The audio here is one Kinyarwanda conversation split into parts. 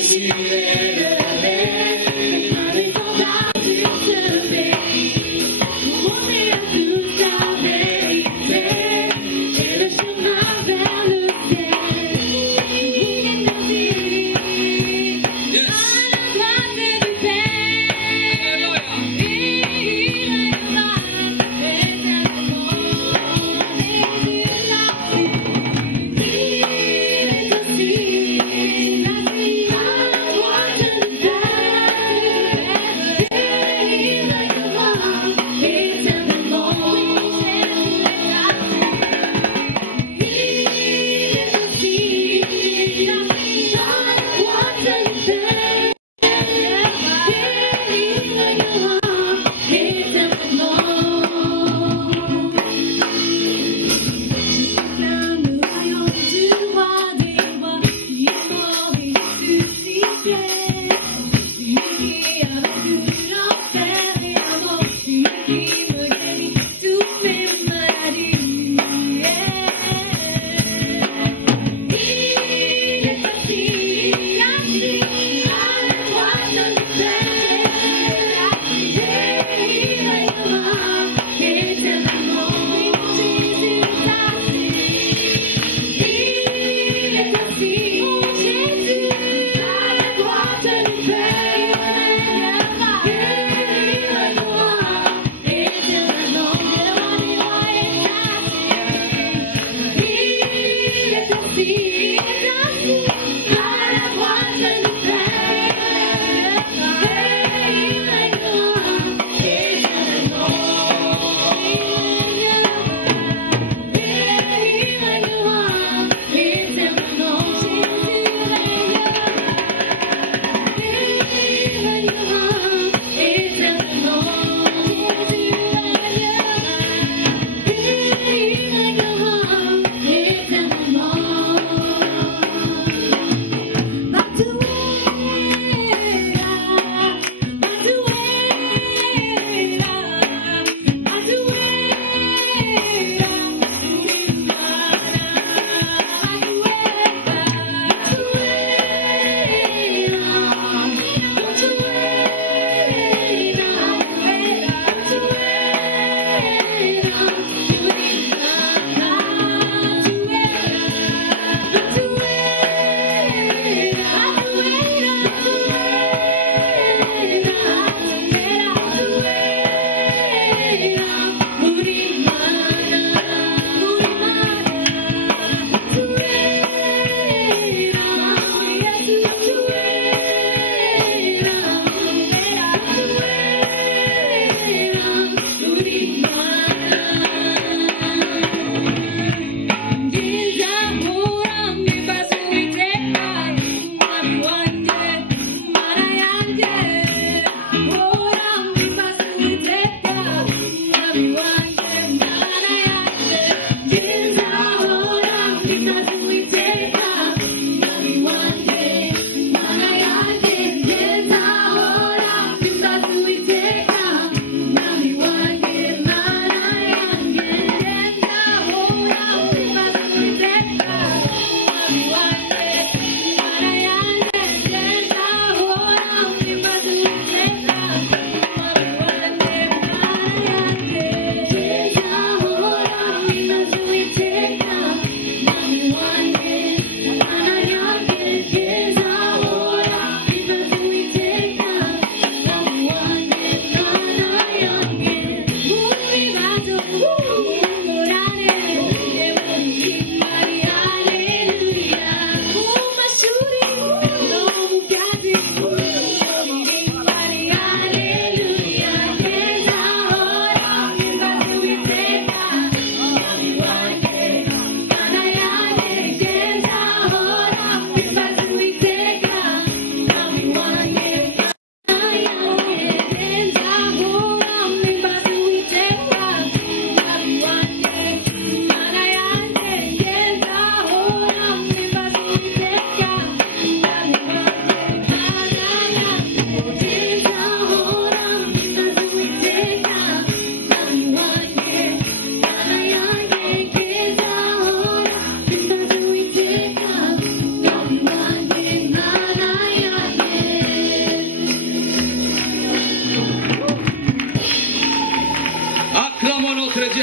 Jésus est le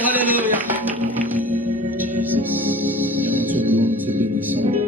Alléluia. Jesus. I want everyone to be the song.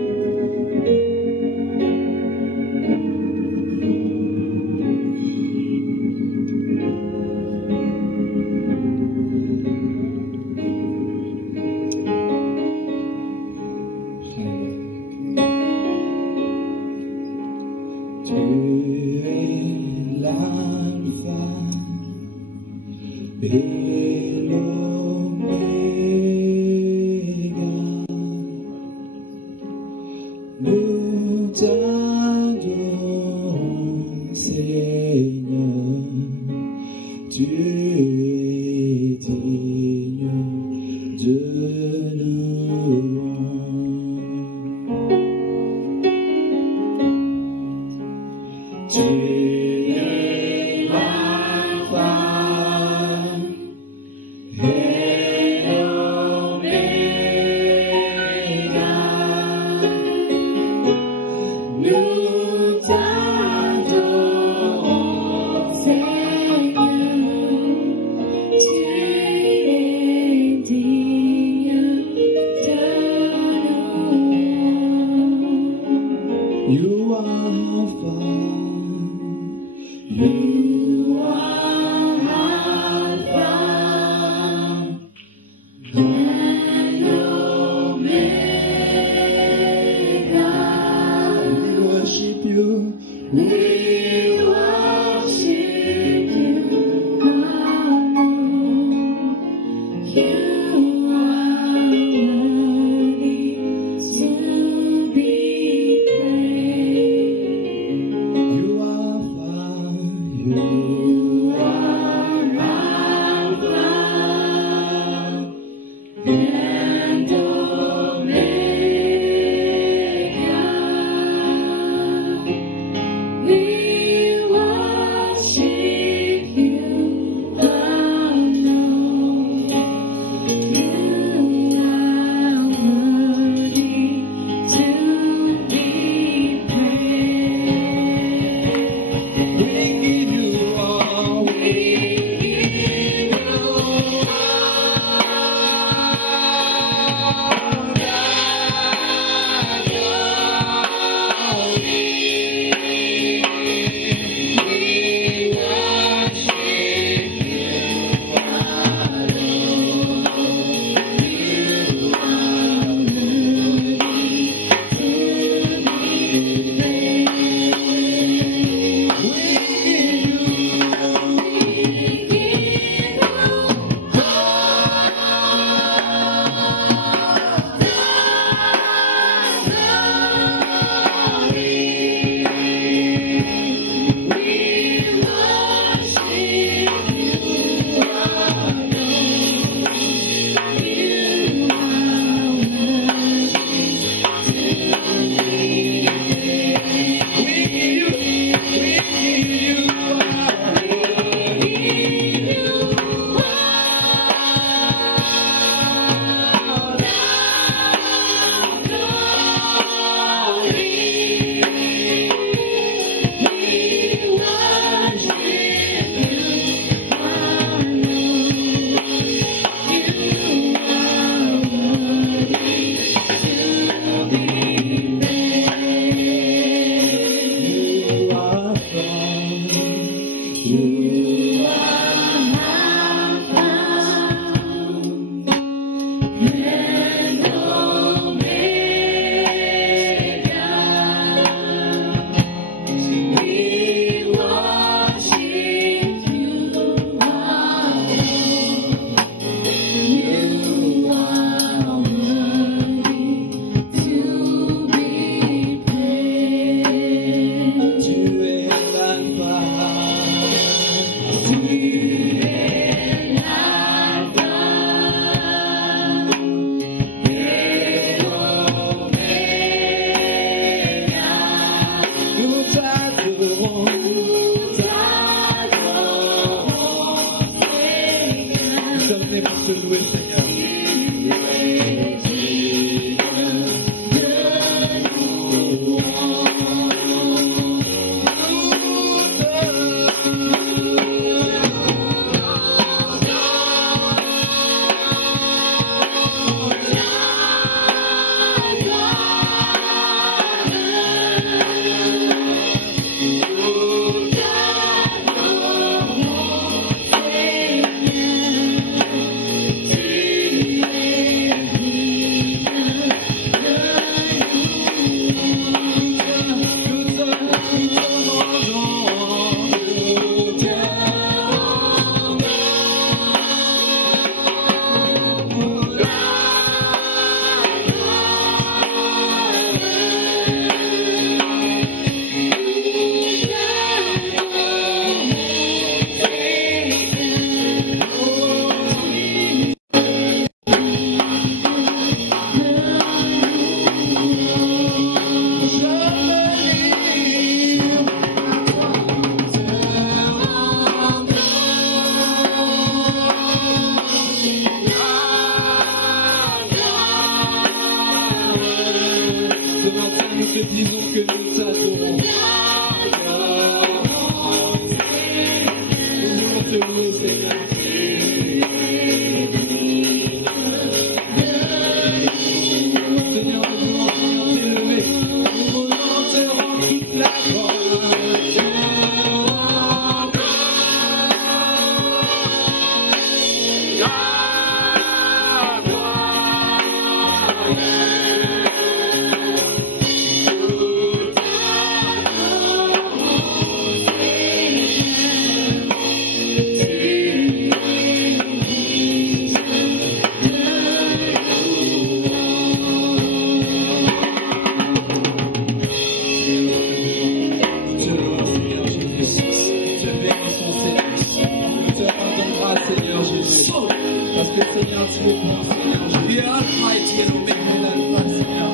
tu es bon, Seigneur. Tu es Alpha et tu es l'Oméga, l'Alpha, Seigneur.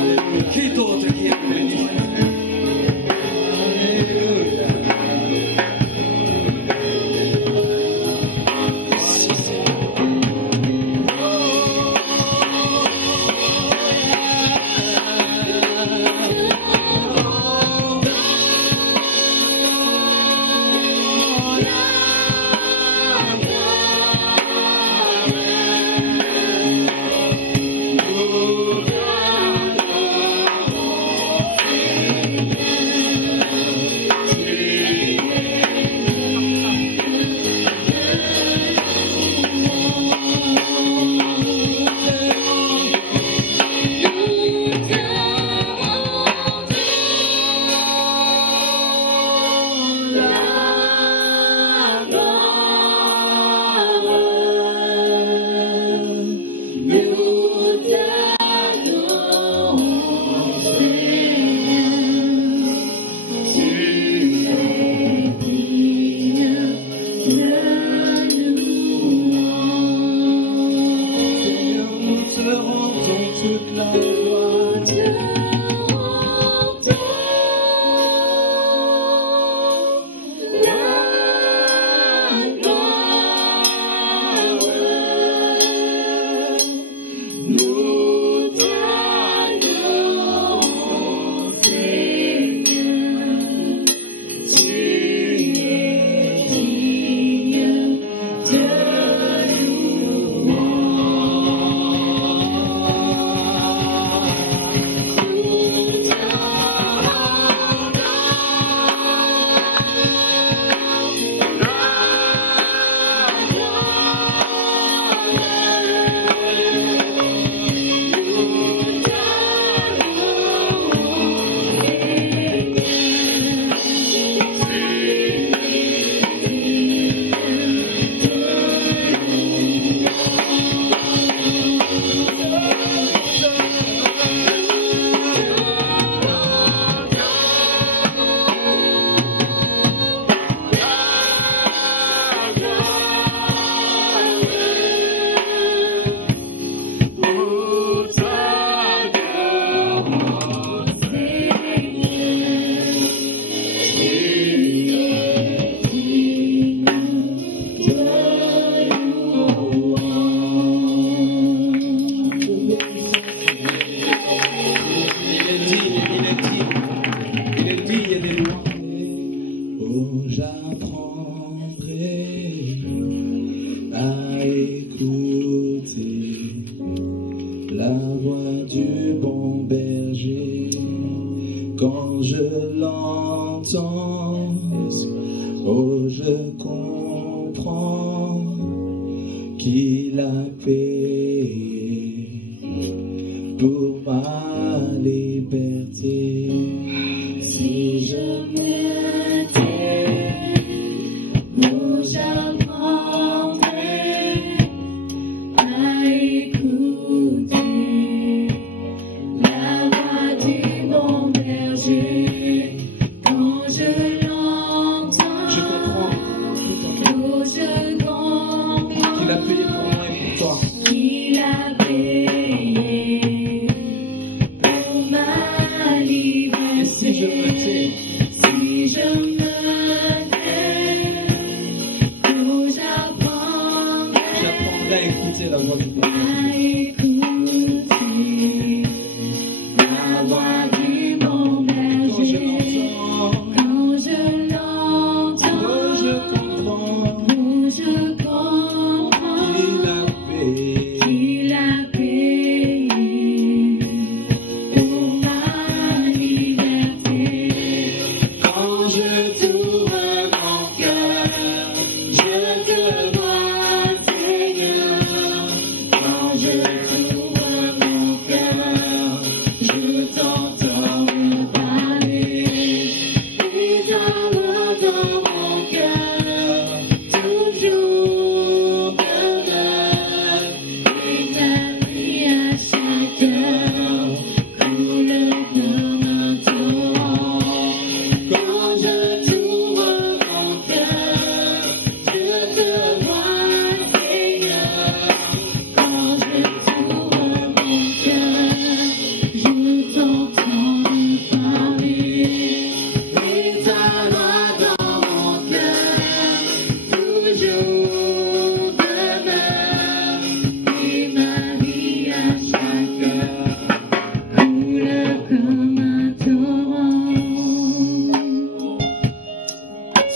Alléluia. Qui d'autre qui est béni, Seigneur? Alléluia.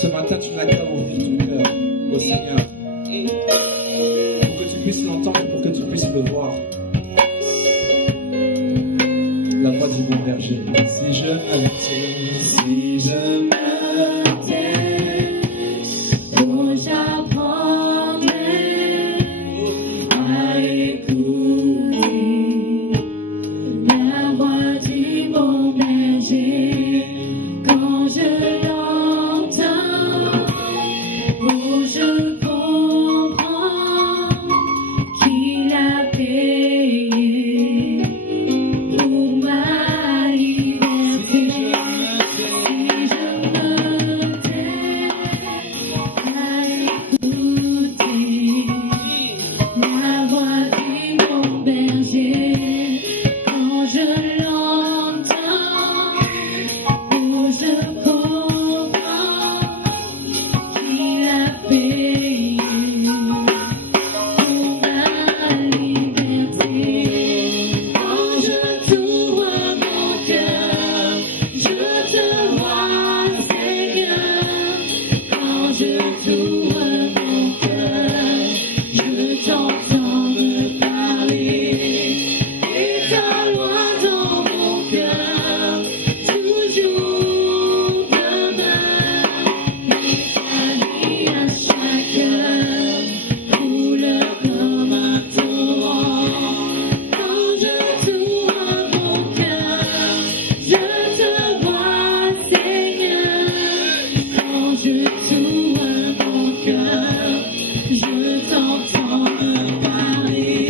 Ce matin, tu n'as qu'à ouvrir ton cœur au Seigneur pour que tu puisses l'entendre, pour que tu puisses le voir. La voix du bon berger. Si je me tais, oh, j'apprendrai à écouter la voix du bon berger. Quand je l'entends, oh, je comprends qu'il a payé pour ma liberté. Si je me tais à écouter la voix du bon berger, quand je l'entends, oh, je comprends qu'il a payé pour ma liberté. Quand je t'ouvre mon cœur, je te vois, Seigneur. Quand je t'ouvre mon cœur, je t'entends me parler. Et ta loi dans mon cœur, toujours demeure. Et ta vie à chaque heure coule comme un torrent. Quand je t'ouvre mon cœur, je te vois, Seigneur. Quand je t'ouvre mon cœur, je t'entends me parler.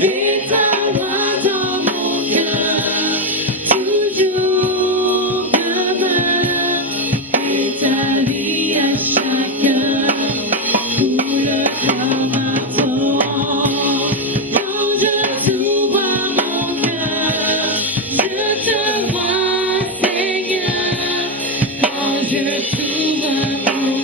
Et ta loi dans mon cœur, toujours demeure. Et ta vie à chaque heure coule comme un torrent. Quand je t'ouvre mon cœur, je te vois, Seigneur. Quand je t'ouvre mon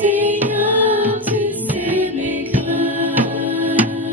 Sing up to save me, cry.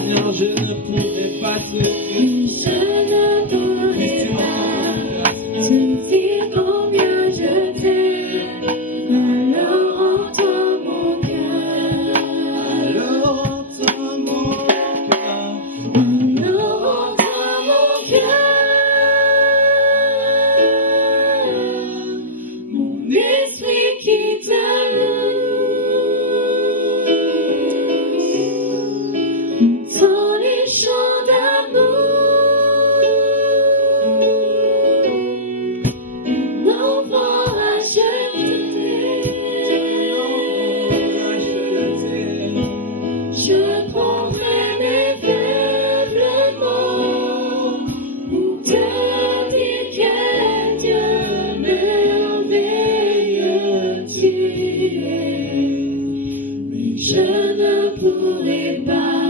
Seigneur, je ne pourrais pas te dire. Je ne pourrais pas te dire combien je t'aime. Alors entends mon cœur. Alors entends mon cœur. Alors entends mon cœur. Mon esprit qui te loue. Entends les chants d'amour. Mon enfant racheté. Je prendrai mes faibles mots pour te dire quel Dieu merveilleux tu es. Mais je ne pourrai pas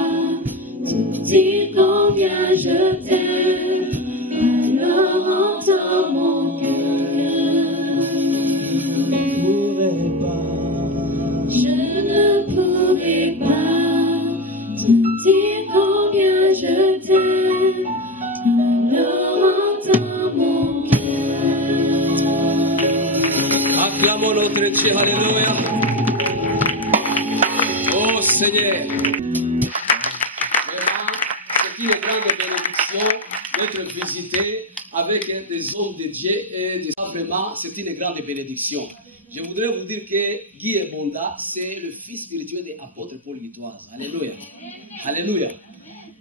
te dire combien je t'aime. Alors entends mon cœur. Je ne pourrai pas te dire combien je t'aime. Alors entends mon cœur. Acclamons notre Dieu, alléluia. Oh Seigneur. Vraiment, c'est une grande bénédiction d'être visité avec des hommes de Dieu et vraiment, c'est une grande bénédiction. Je voudrais vous dire que Guy Ebonda, c'est le fils spirituel de l'apôtre Paul Guitoise. Alléluia. Alléluia.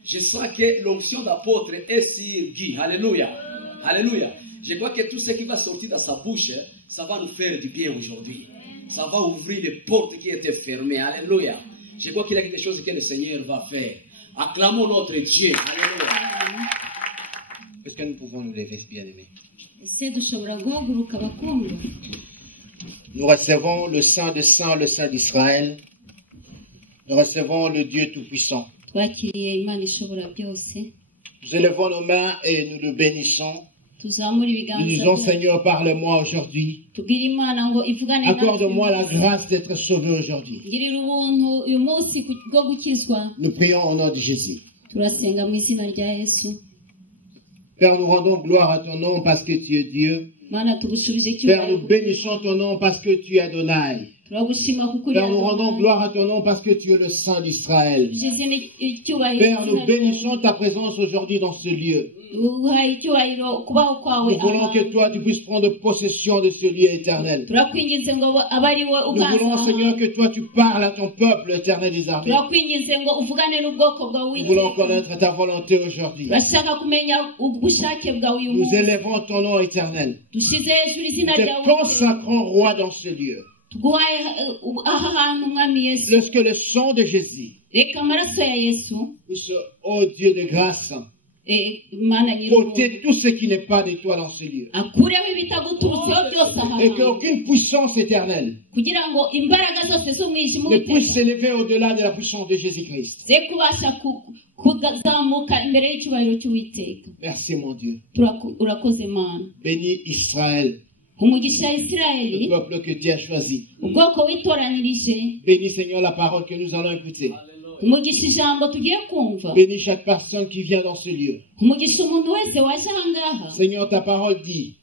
Je sens que l'onction d'apôtre est sur Guy. Alléluia. Alléluia. Je crois que tout ce qui va sortir de sa bouche, ça va nous faire du bien aujourd'hui. Ça va ouvrir les portes qui étaient fermées. Alléluia. Je crois qu'il y a quelque chose que le Seigneur va faire. Acclamons notre Dieu. Alléluia. Est-ce que nous pouvons nous lever, bien-aimés? Ese dushobora guhaguruka bakundwa. Nous recevons le Saint des Saints, le Saint d'Israël. Nous recevons le Dieu Tout-Puissant. Twakiriye Imana ishobora byose. Nous élevons nos mains et nous le bénissons. Tuzamura Nous ibiganza disons, byacu. Seigneur, parle-moi aujourd'hui. Tubwire Imana ngo ivugane Accorde-moi la grâce d'être sauvé aujourd'hui. Ngirira ubuntu uyu munsi bwo gukizwa. Nous prions au nom de Jésus. Turasenga mu izina rya Yesu. Père, nous rendons gloire à ton nom parce que tu es Dieu. Mana tugushubije Père, nous icyubahiro. bénissons ton nom parce que tu es Adonai. Turagushima kuko uri Père, nous rendons Adonai. gloire à ton nom parce que tu es le Saint d'Israël. Tujeze icyubahiro. Père, nous bénissons ta présence aujourd'hui dans ce lieu. Uhaye icyubahiro kubaho kwawe. Nous voulons que toi, tu puisses prendre possession de ce lieu éternel. Turakwinginze ngo abe ari wowe Nous voulons, uganza. Seigneur, que toi, tu parles à ton peuple éternel des armées. Turakwinginze ngo uvugane n'ubwoko bwawe Nous voulons Uwiteka. connaître ta volonté aujourd'hui. Turashaka kumenya ubushake bwawe uyu Nous munsi. élèvons ton nom éternel. Dushize hejuru izina Nous te ryawe. consacrons roi dans ce lieu. Tuguhaye aha hantu mwami Yesu. Lorsque le sang de Jésus, Reka amaraso ya Yesu. puisse, ô Dieu de grâce, Mana nyir'ubuntu. ôter tout ce qui n'est pas de toi dans ce lieu. Akureho ibitaguturutseho byose aha Et hantu. qu'aucune puissance éternelle Kugira ngo imbaraga zose z'umwijima ne puisse Uwiteka s'élever au-delà de la puissance de Jésus-Christ. ze kubasha kuzamuka imbere y'icyubahiro cy'Uwiteka. Merci, mon Dieu. Urakoze Mana. Bénis Israël, Umugisha le Isirayeli, peuple que tu as choisi. ubwoko witoranirije. Bénis, Seigneur, la parole que nous allons écouter. Umugisha ijambo tugiye kumva. Bénis chaque personne qui vient dans ce lieu. Umugisha umuntu wese waje aha ngaha. Seigneur, ta parole dit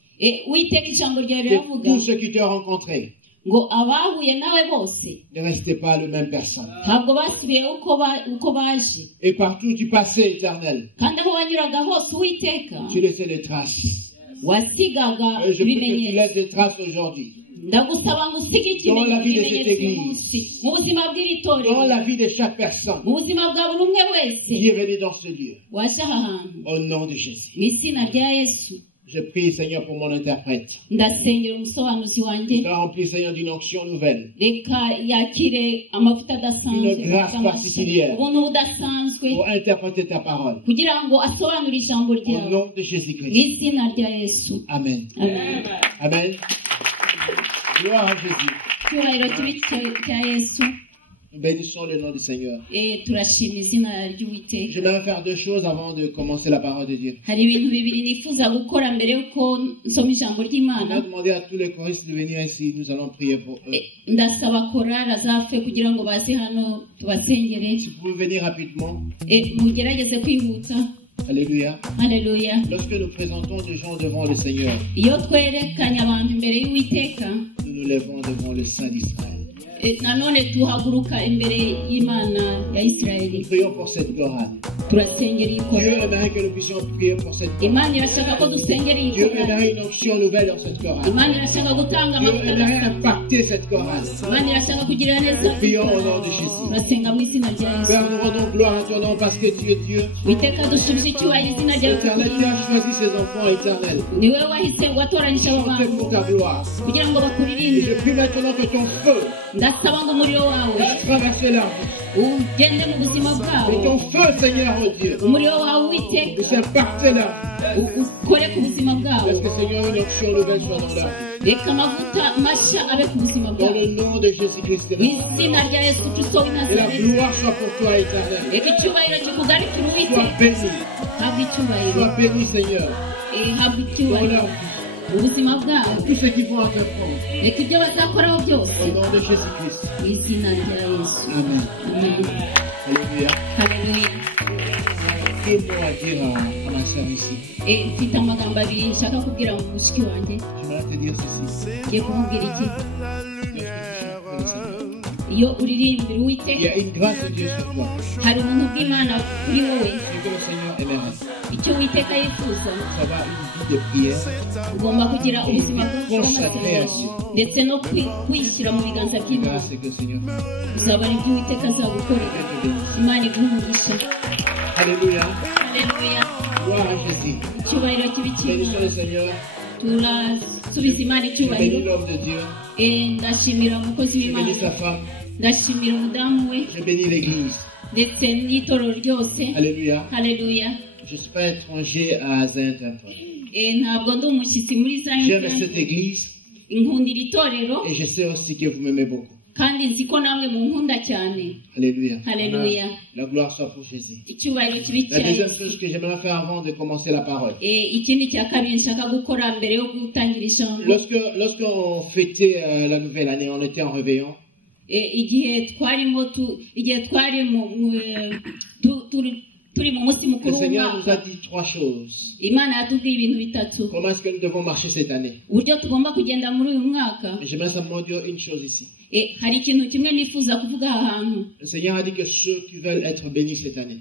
Uwiteka ijambo ryawe que riravuga tous ceux qui t'ont rencontré ngo abahuye nawe bose ne restaient pas la même personne. ntabwo basubiye uko baje. Et partout où tu passais, éternel, Kandi aho wanyuraga hose Uwiteka tu laissais des traces. wasigaga Et je prie que tu ibimenyetso. laisses des traces aujourd'hui. Ndagusaba ngo usige Dans la vie de cette ikimenyetso uyu église. munsi mu buzima bw'iri torero, Dans la vie de chaque personne mu buzima bwa buri umwe wese qui est venue dans ce lieu. waje aha hantu. Au nom de Jésus. Mu izina rya Yesu Je prie, Seigneur, pour mon interprète. ndasengera umusobanuzi wanjye. Sois rempli, Seigneur, d'une onction nouvelle. Reka yakire amavuta adasanzwe, Une grâce particulière. ubuntu budasanzwe Pour interpréter ta parole. kugira ngo asobanure ijambo Au ryawe nom de mu Jésus-Christ. izina rya Yesu. Amen. Amen. Amen. Gloire à Jésus. Icyubahiro kibi cya Yesu. Nous bénissons le nom du Seigneur. turashima izina ry'Uwiteka. J'aimerais faire deux choses avant de commencer la parole de Dieu. Hari ibintu bibiri nifuza gukora mbere yuko nsoma ijambo On va ry'Imana. demander à tous les choristes de venir ici. Nous allons prier pour eux. Ndasaba korari azafe kugira ngo baze hano tubasengere. Si vous pouvez venir rapidement. Mugerageze kwihuta. Alléluia. Haleluya. Lorsque nous présentons des gens devant le Seigneur, Iyo twerekanye abantu imbere y'Uwiteka, nous nous lèvons devant le Saint d'Israël. nanone tuhaguruka imbere y'Imana ya Isirayeli. Nous prions pour cette chorale. Turasengera iyi Dieu korari. aimerait que nous puissions prier pour cette chorale. Imana irashaka ko dusengera iyi Dieu korari. aimerait une onction nouvelle dans cette chorale. Imana irashaka gutanga Dieu amavuta aimerait adasa. impacter cette chorale. Imana irashaka kugirira neza. Nous prions au nom de Jésus. Turasenga mu izina rya Yesu. Père, nous rendons gloire à ton nom parce que tu es Dieu. Witeka dushubije icyubahiro izina ryawe. Éternel, tu as choisi ses enfants éternels. Ni wowe wahise watoranyije abo Chantez bantu pour ta gloire. kugira ngo Et bakuririmbe. je prie maintenant que ton feu Ndasaba ngo umuriro wawe puisse traverser leur vie. ugende mu buzima Et bwabo. ton feu, Seigneur, oh Dieu, Umuriro wawe Uwiteka puisse impacter leur vie. ukore ku buzima bwabo. Parce que Seigneur, une onction nouvelle soit dans leur vie. Reka amavuta mashya abe ku buzima Dans bwabo. le nom de Jésus-Christ. Mu izina rya Yesu Kristo w'i Et la Nazareti. gloire soit pour toi, éternel. Reka icyubahiro kikugarukire Sois Uwiteka. béni. Habwa icyubahiro. Sois béni, Seigneur. Habwa Dans icyubahiro. leur vie. Ubuzima bwabo. Tous ceux qui vont entreprendre. Reka ibyo bazakoraho byose. Au nom de Jésus-Christ. Mu izina rya Yesu. Amen. Amen. Alléluia. Haleluya. Quel mot à dire à ma sœur ici? Mfite amagambo abiri nshaka kubwira mu mushiki wanjye. J'aimerais te dire ceci. Ngiye kumubwira iki? Il Iyo uririmbira y Uwiteka, a une grâce de Dieu sur toi. hari ubuntu bw'Imana kuri wowe. Ce que le Seigneur aimerait. Icyo Uwiteka yifuza, Ça va une vie de prière. ugomba kugira ubuzima bw'amasengesho ndetse no kwishyira mu biganza by'Imana. Grâce que le Seigneur. Uzabona ibyo Uwiteka azagukorera. Imana iguhe umugisha. Alléluia. Haleluya. Gloire à Jésus. Icyubahiro kibe Bénissons kimwe. le Seigneur. Turasubiza Imana Je bénis icyubahiro. l'homme de Dieu. Ndashimira umukozi Je bénis sa w'Imana. femme. Ndashimira umudamu we Je bénis l'église. ndetse n'itorero ryose. Alléluia. Haleluya. Je suis pas étranger à Saint-Antoine. Ntabwo ndi umushyitsi muri J'aime Zion. cette église Nkundira itorero et je sais aussi que vous m'aimez beaucoup. kandi nzi ko namwe munkunda cyane. Alléluia. Haleluya. La gloire soit pour Jésus. Icyubahiro kibe La cya deuxième Yesu. chose que j'aimerais faire avant de commencer la parole. Ikindi cya kabiri nshaka gukora mbere yo gutangira ijambo. Lorsqu'on fêtait la nouvelle année, on était en réveillon. Igihe twari turi mu munsi Le mukuru Seigneur nous a w'umwaka, dit trois choses. Imana yatubwiye ibintu bitatu Comment est-ce que nous devons marcher cette année? uburyo tugomba kugenda muri uyu mwaka. J'aimerais simplement dire une chose ici. Hari ikintu kimwe nifuza kuvuga aha hantu. Le Seigneur a dit que ceux qui veulent être bénis cette année,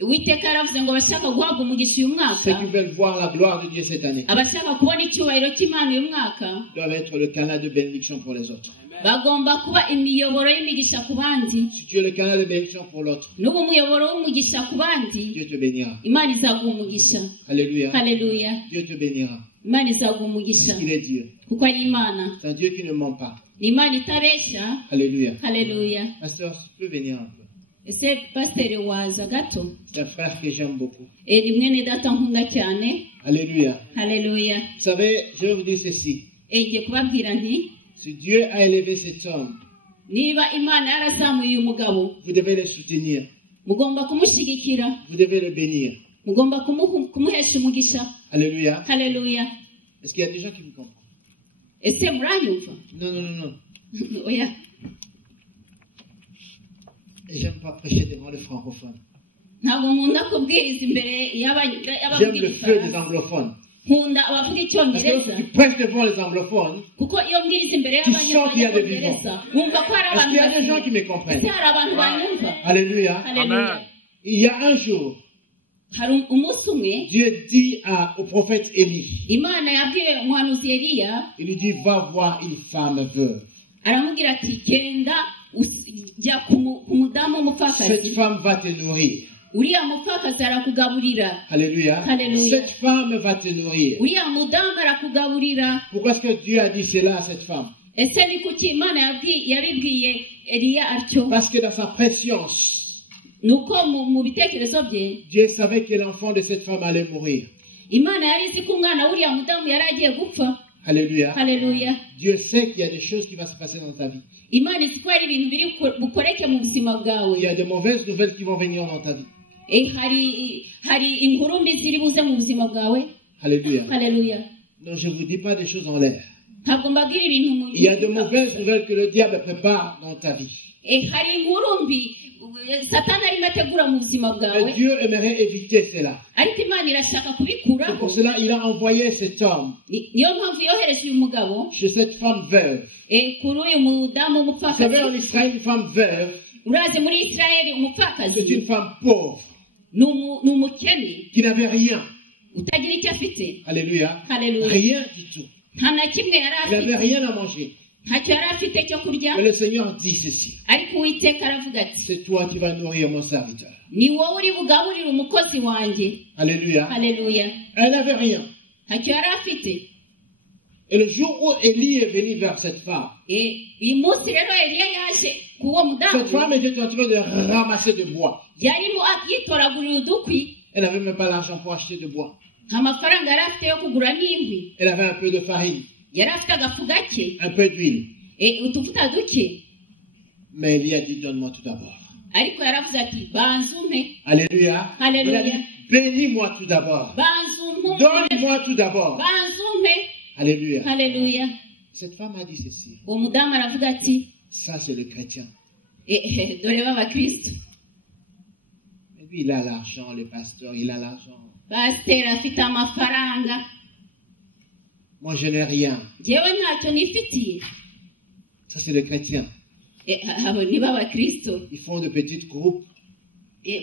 Uwiteka yaravuze ngo abashaka guhabwa umugisha uyu ceux mwaka, qui veulent voir la gloire de Dieu cette année, abashaka kubona icyubahiro cy'Imana uyu mwaka, doivent être le canal de bénédiction pour les autres. bagomba kuba imiyoboro y'imigisha ku bandi. Si tu es le canal de bénédiction pour l'autre, N'uba umuyoboro w'umugisha ku bandi, Dieu te bénira. Imana izaguha umugisha. Alléluia. Haleluya. Dieu te bénira. Imana izaguha umugisha Parce qu'il est Dieu. kuko ari Imana. C'est un Dieu qui ne ment pas. Ni Imana itabeshya. Alléluia. Haleluya. Pasteur, tu peux venir un peu. Ese pasiteri waza gato? C'est un frère que j'aime beaucoup. Ni mwene data nkunda cyane. Alléluia. Haleluya. Vous savez, je vais vous dire ceci. Ngiye kubabwira nti, Si Dieu a élevé cet homme, niba Imana yarazamuye uyu mugabo, vous devez le soutenir. mugomba kumushyigikira, Vous devez le bénir. mugomba kumuhesha umugisha. Alléluia. Haleluya. Est-ce qu'il y a des gens qui me comprennent? Ese muranyumva? Non, non, non, non. Oya. Et j'aime pas prêcher devant les francophones. Ntabwo nkunda kubwiriza imbere J'aime le feu des anglophones. nkunda abavuga Parce icyongereza, que lorsque tu prêches devant les anglophones, kuko iyo mbwiriza imbere Tu sens qu'il y a des y'abanyabwongereza wumva ko hari est-ce qu'il y a abantu des gens qui me ese comprennent? hari abantu banyumva. Alléluia. Haleluya. Il y a un jour, Hari umunsi umwe Dieu dit au prophète Élie, Imana yabwiye umuhanuzi Eliya, il lui dit, va voir une femme veuve. aramubwira ati genda jya ku mudamu Cette w'umupfakazi, femme va te nourrir. uriya mupfakazi arakugaburira. Alléluia. Alléluia. Cette femme va te nourrir. Uriya mudamu arakugaburira. Pourquoi est-ce que Dieu a dit cela à cette femme? Ese ni kuki Imana yabibwiye Eliya atyo? Parce que dans sa préscience, Nuko mu bitekerezo bye Dieu savait que l'enfant de cette femme allait mourir. Imana yari izi ko umwana w'uriya mudamu yari agiye gupfa. Alléluia. Haleluya. Dieu sait qu'il y a des choses qui vont se passer dans ta vie. Imana izi ko hari ibintu biri bukoreke mu buzima bwawe. Il y a de mauvaises nouvelles qui vont venir dans ta vie. Hari inkuru mbi ziri buze mu buzima bwawe. Alléluia. Haleluya. Non, je ne vous dis pas des choses en l'air. Ntabwo mbabwira ibintu mu Il y a de mauvaises nouvelles que le diable prépare dans ta vie. hari inkuru mbi Satani arimo ategura mu buzima bwawe. Et Dieu aimerait éviter cela. Ariko Imana irashaka C'est kubikuraho. pour cela il a envoyé cet homme Niyo mpamvu yohereje uyu mugabo chez cette femme veuve. kuri uyu mudamu Vous savez, en w'umupfakazi. Israël, une femme veuve, Urazi muri Isirayeli c'est umupfakazi une femme pauvre ni umukene qui n'avait rien. utagira icyo afite. Alléluia. Haleluya. Rien du tout. Nta na kimwe yari Il n'avait afite. rien à manger. Ntacyo yari afite cyo kurya. Mais le Seigneur dit ceci. Ariko Uwiteka aravuga ati C'est toi qui vas nourrir mon serviteur. ni wowe uri bugaburire umukozi wanjye. Alléluia. Haleluya. Elle n'avait rien. Ntacyo yari afite. Et le jour où Élie est venu vers cette femme, uyu munsi rero Eliya yaje ku uwo cette mudamu femme était en train de ramasser du bois. yarimo yitoragurira udukwi. Elle n'avait même pas l'argent pour acheter du bois. Nta mafaranga yari afite yo kugura n'inkwi. Elle avait un peu de farine, Yari afite agafu gake un peu d'huile. utuvuta duke. Mais Élie a dit, donne-moi tout d'abord. Ariko yaravuze ati banza umpe. Alléluia. Alléluia. Il a dit, bénis-moi tout d'abord. Banza umpe. Donne-moi tout d'abord. Banza umpe. Alléluia. Haleluya. Cette femme a dit ceci. Uwo mudamu aravuga ati Ça, c'est le chrétien. dore b'abakristo. Mais lui, il a l'argent, le pasteur, il a l'argent. Pasiteri afite amafaranga. Moi, je n'ai rien. Njyewe ntacyo nifitiye. Ça, c'est le chrétien. Abo ni b'abakristo. Ils font de petits groupes,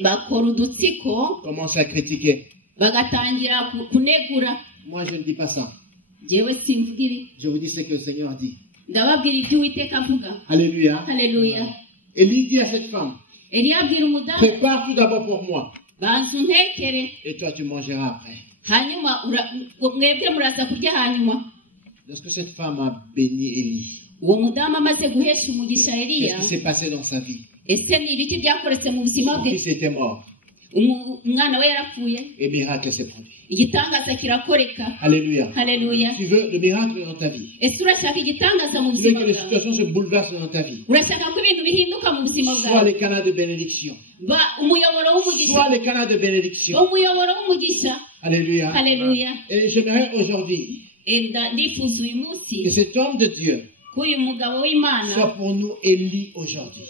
Bakora udutsiko commencent à critiquer. bagatangira kunegura. Moi, je ne dis pas ça. Njyewe simvuga ibi. Je vous dis ce que le Seigneur dit. Ndababwira ibyo Uwiteka avuga. Alléluia. Haleluya. Élie dit à cette femme, Eliya abwira umudamu prépare tout d'abord pour moi. banza untekere Et toi, tu mangeras après. hanyuma mwebwe muraza kurya hanyuma. Lorsque cette femme a béni Élie, Uwo mudamu amaze guhesha umugisha Eliya, qu'est-ce qui s'est passé dans sa vie? ese ni ibiki byakoretse mu buzima Son bwe? fils était mort. Umwana we yarapfuye, Et miracle s'est produit. igitangaza kirakoreka. Alléluia. Haleluya. Tu veux le miracle dans ta vie. Ese urashaka igitangaza mu Tu veux buzima que les bwawe? situations se bouleversent dans ta vie. Urashaka ko ibintu bihinduka mu buzima Sois bwawe? les canaux de bénédiction. Ba umuyoboro w'umugisha. Sois les canaux de bénédiction. Umuyoboro w'umugisha. Alléluia. Haleluya. Et j'aimerais aujourd'hui Ndifuza uyu que munsi cet homme de Dieu ko uyu mugabo w'Imana soit pour nous Élie aujourd'hui.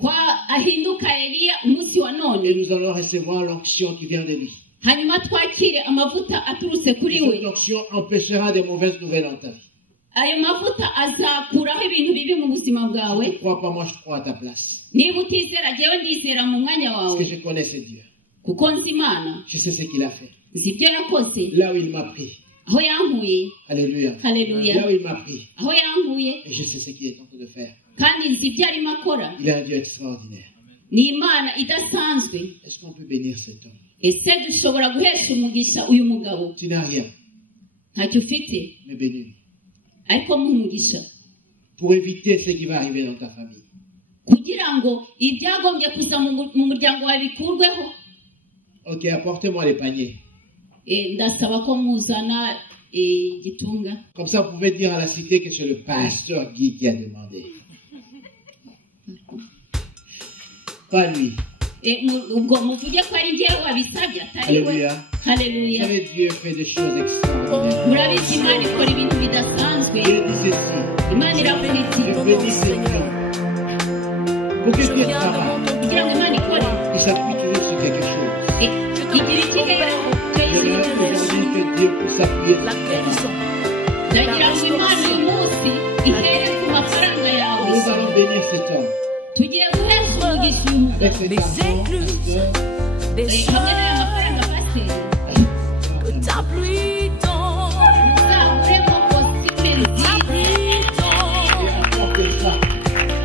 kwa ahinduka Eliya umunsi wa Et none. nous allons recevoir l'onction qui vient de lui. Hanyuma twakire amavuta aturutse Et kuri we. cette onction empêchera des mauvaises nouvelles dans ta vie. Ayo mavuta azakuraho ibintu bibi mu buzima Si bwawe. tu ne crois pas, moi je crois à ta place. Niba utizera njyewe ndizera mu mwanya Parce wawe que je connais ce Dieu. kuko nzi Imana, Je sais ce qu'il a fait. nzi ibyo yakoze, Là où il m'a pris. aho yankuye. Alléluia. Haleluya. Là où il m'a pris. Aho yankuye Et je sais ce qu'il est en train de faire. kandi nzi ibyo arimo akora. Il est un Dieu extraordinaire. Ni Imana idasanzwe. Est-ce qu'on peut bénir cet homme? Ese dushobora guhesha umugisha uyu mugabo? Tu n'as rien, Ntacyo ufite mais bénis. ariko muha umugisha Pour éviter ce qui va arriver dans ta famille. kugira ngo ibyagombye kuza mu muryango wawe bikurweho. Ok, apportez-moi les paniers. Ndasaba ko muzana igitunga. Comme ça, vous pouvez dire à la cité que c'est le pasteur Guy qui a demandé. Pas lui. Ubwo muvuge ko ari njyewe wabisabye atari we. Alléluia. Vous Haleluya. savez, Dieu fait des choses extraordinaires. Murabizi Imana ikora ibintu bidasanzwe. Dieu dit ceci. Imana iravuga iti Je bénis Seigneur. Pour que Dieu travaille, kugira ngo Imana ikore il s'appuie toujours sur quelque chose. igira ikihera. J'aimerais aujourd'hui que Dieu puisse s'appuyer sur ça. Ndagira ngo Imana uyu munsi ihere ku mafaranga yawe. Nous allons bénir cet homme. Tugiye guhesha umugisha uyu mugabo. Avec cet argent, pasteur, Hamwe n'aya mafaranga pasiteri Que ta pluie tombe, uzaguremo kositime nziza et apporte ça.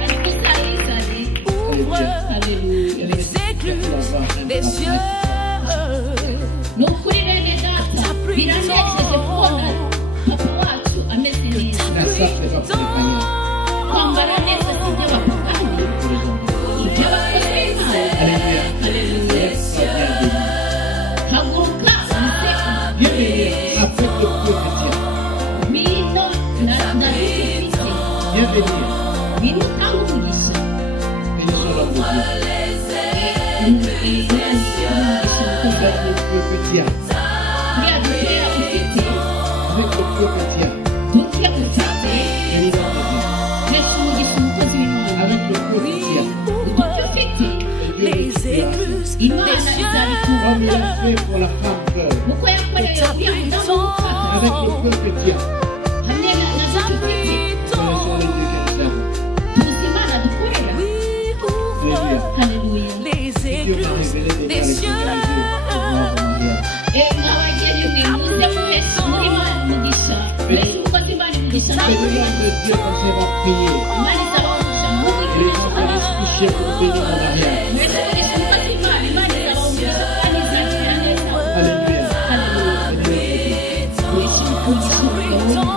ariko uzayizane. ouvre Haleluya. les écluses des cieux. Ni ukuri bene data biranejeje kubona papa wacu ameze neza. La soif n'est pas pour les païens, Kwambara neza si iby'abapagani, pour les hommes. iby'abakozi b'Imana. Alléluia. Haleluya. Sois bien béni. Haguruka uze Dieu bénit avec le peuple chrétien. ngwino Avec le feu que tu as. kuriya dukeya ufite Avec le feu que tu as. duke ufite Bénis ton Dieu. hesha umugisha umukozi w'imana Avec le feu que tu as. duke ufite Les écluses imana des cieux. izabikura Comme il a fait pour la femme veuve. kuko yakoreye uriya mudamu w'umupfakazi Avec le feu que tu as. hamwe na duke ufite Connaissons le Dieu que nous avons. tuzi imana dukorera Oui, ouvre haleluya les Dieu m'a écluses révélé des des cieux. nk'abageni mwe muze muhesha muri imana umugisha muhesha umukozi imana umugisha C'est le nom de Dieu quand c'est va prier. imana izabamugisha Et les muhesha gens vont se coucher pour bénir mon mariage. umugisha umukozi imana imana izabamugisha kandi izakira neza Alléluia. haleluya muhesha umugisha umugabo Alléluia.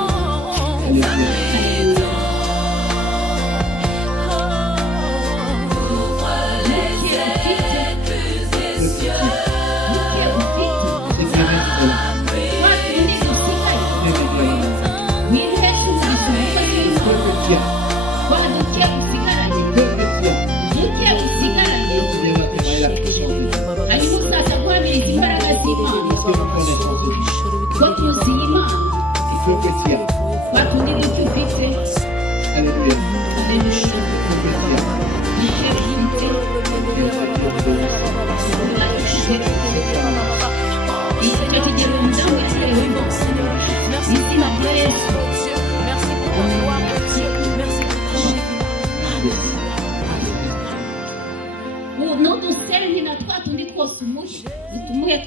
haleluya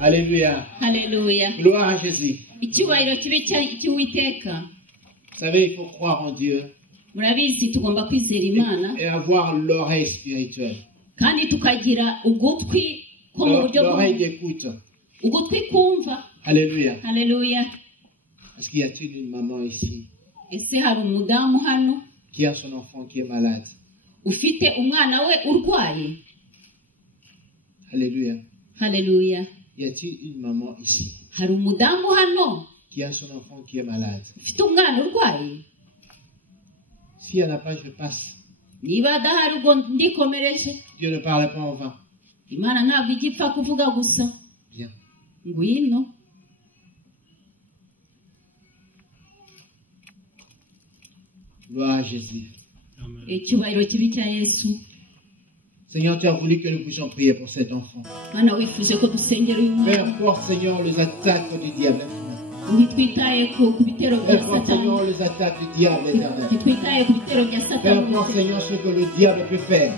Alléluia. Alléluia. Gloire à Jésus. Icyubahiro kibe cy'Uwiteka. Vous savez, il faut croire en Dieu Murabizi tugomba kwizera Imana et avoir l'oreille spirituelle. kandi tukagira ugutwi ko mu buryo L'oreille d'écoute. ugutwi kumva. Alléluia. Haleluya. Est-ce qu'il y a-t-il une maman ici Ese hari umudamu hano qui a son enfant qui est malade? ufite umwana we urwaye? Alléluia. Haleluya. Y a-t-il une maman ici Hari umudamu hano qui a son enfant qui est malade? ufite umwana urwaye? S'il n'y en a pas, je passe. Niba adahari ubwo ndikomereje. Dieu ne parle pas en vain. Imana ntabwo igipfa kuvuga gusa. Bien. Ngwino. Gloire à Jésus. Icyubahiro kibi cya Yesu. Seigneur, tu as voulu que nous puissions prier pour cet enfant. Mana wifuje ko dusengera uyu Peu mwana. importe, Seigneur, les attaques du diable. Ntitwitaye ku bitero Peu bya importe, Satani. Seigneur, les attaques du diable éternel. Ntitwitaye ku bitero bya Peu Satani. importe, Seigneur, ce que le diable peut faire.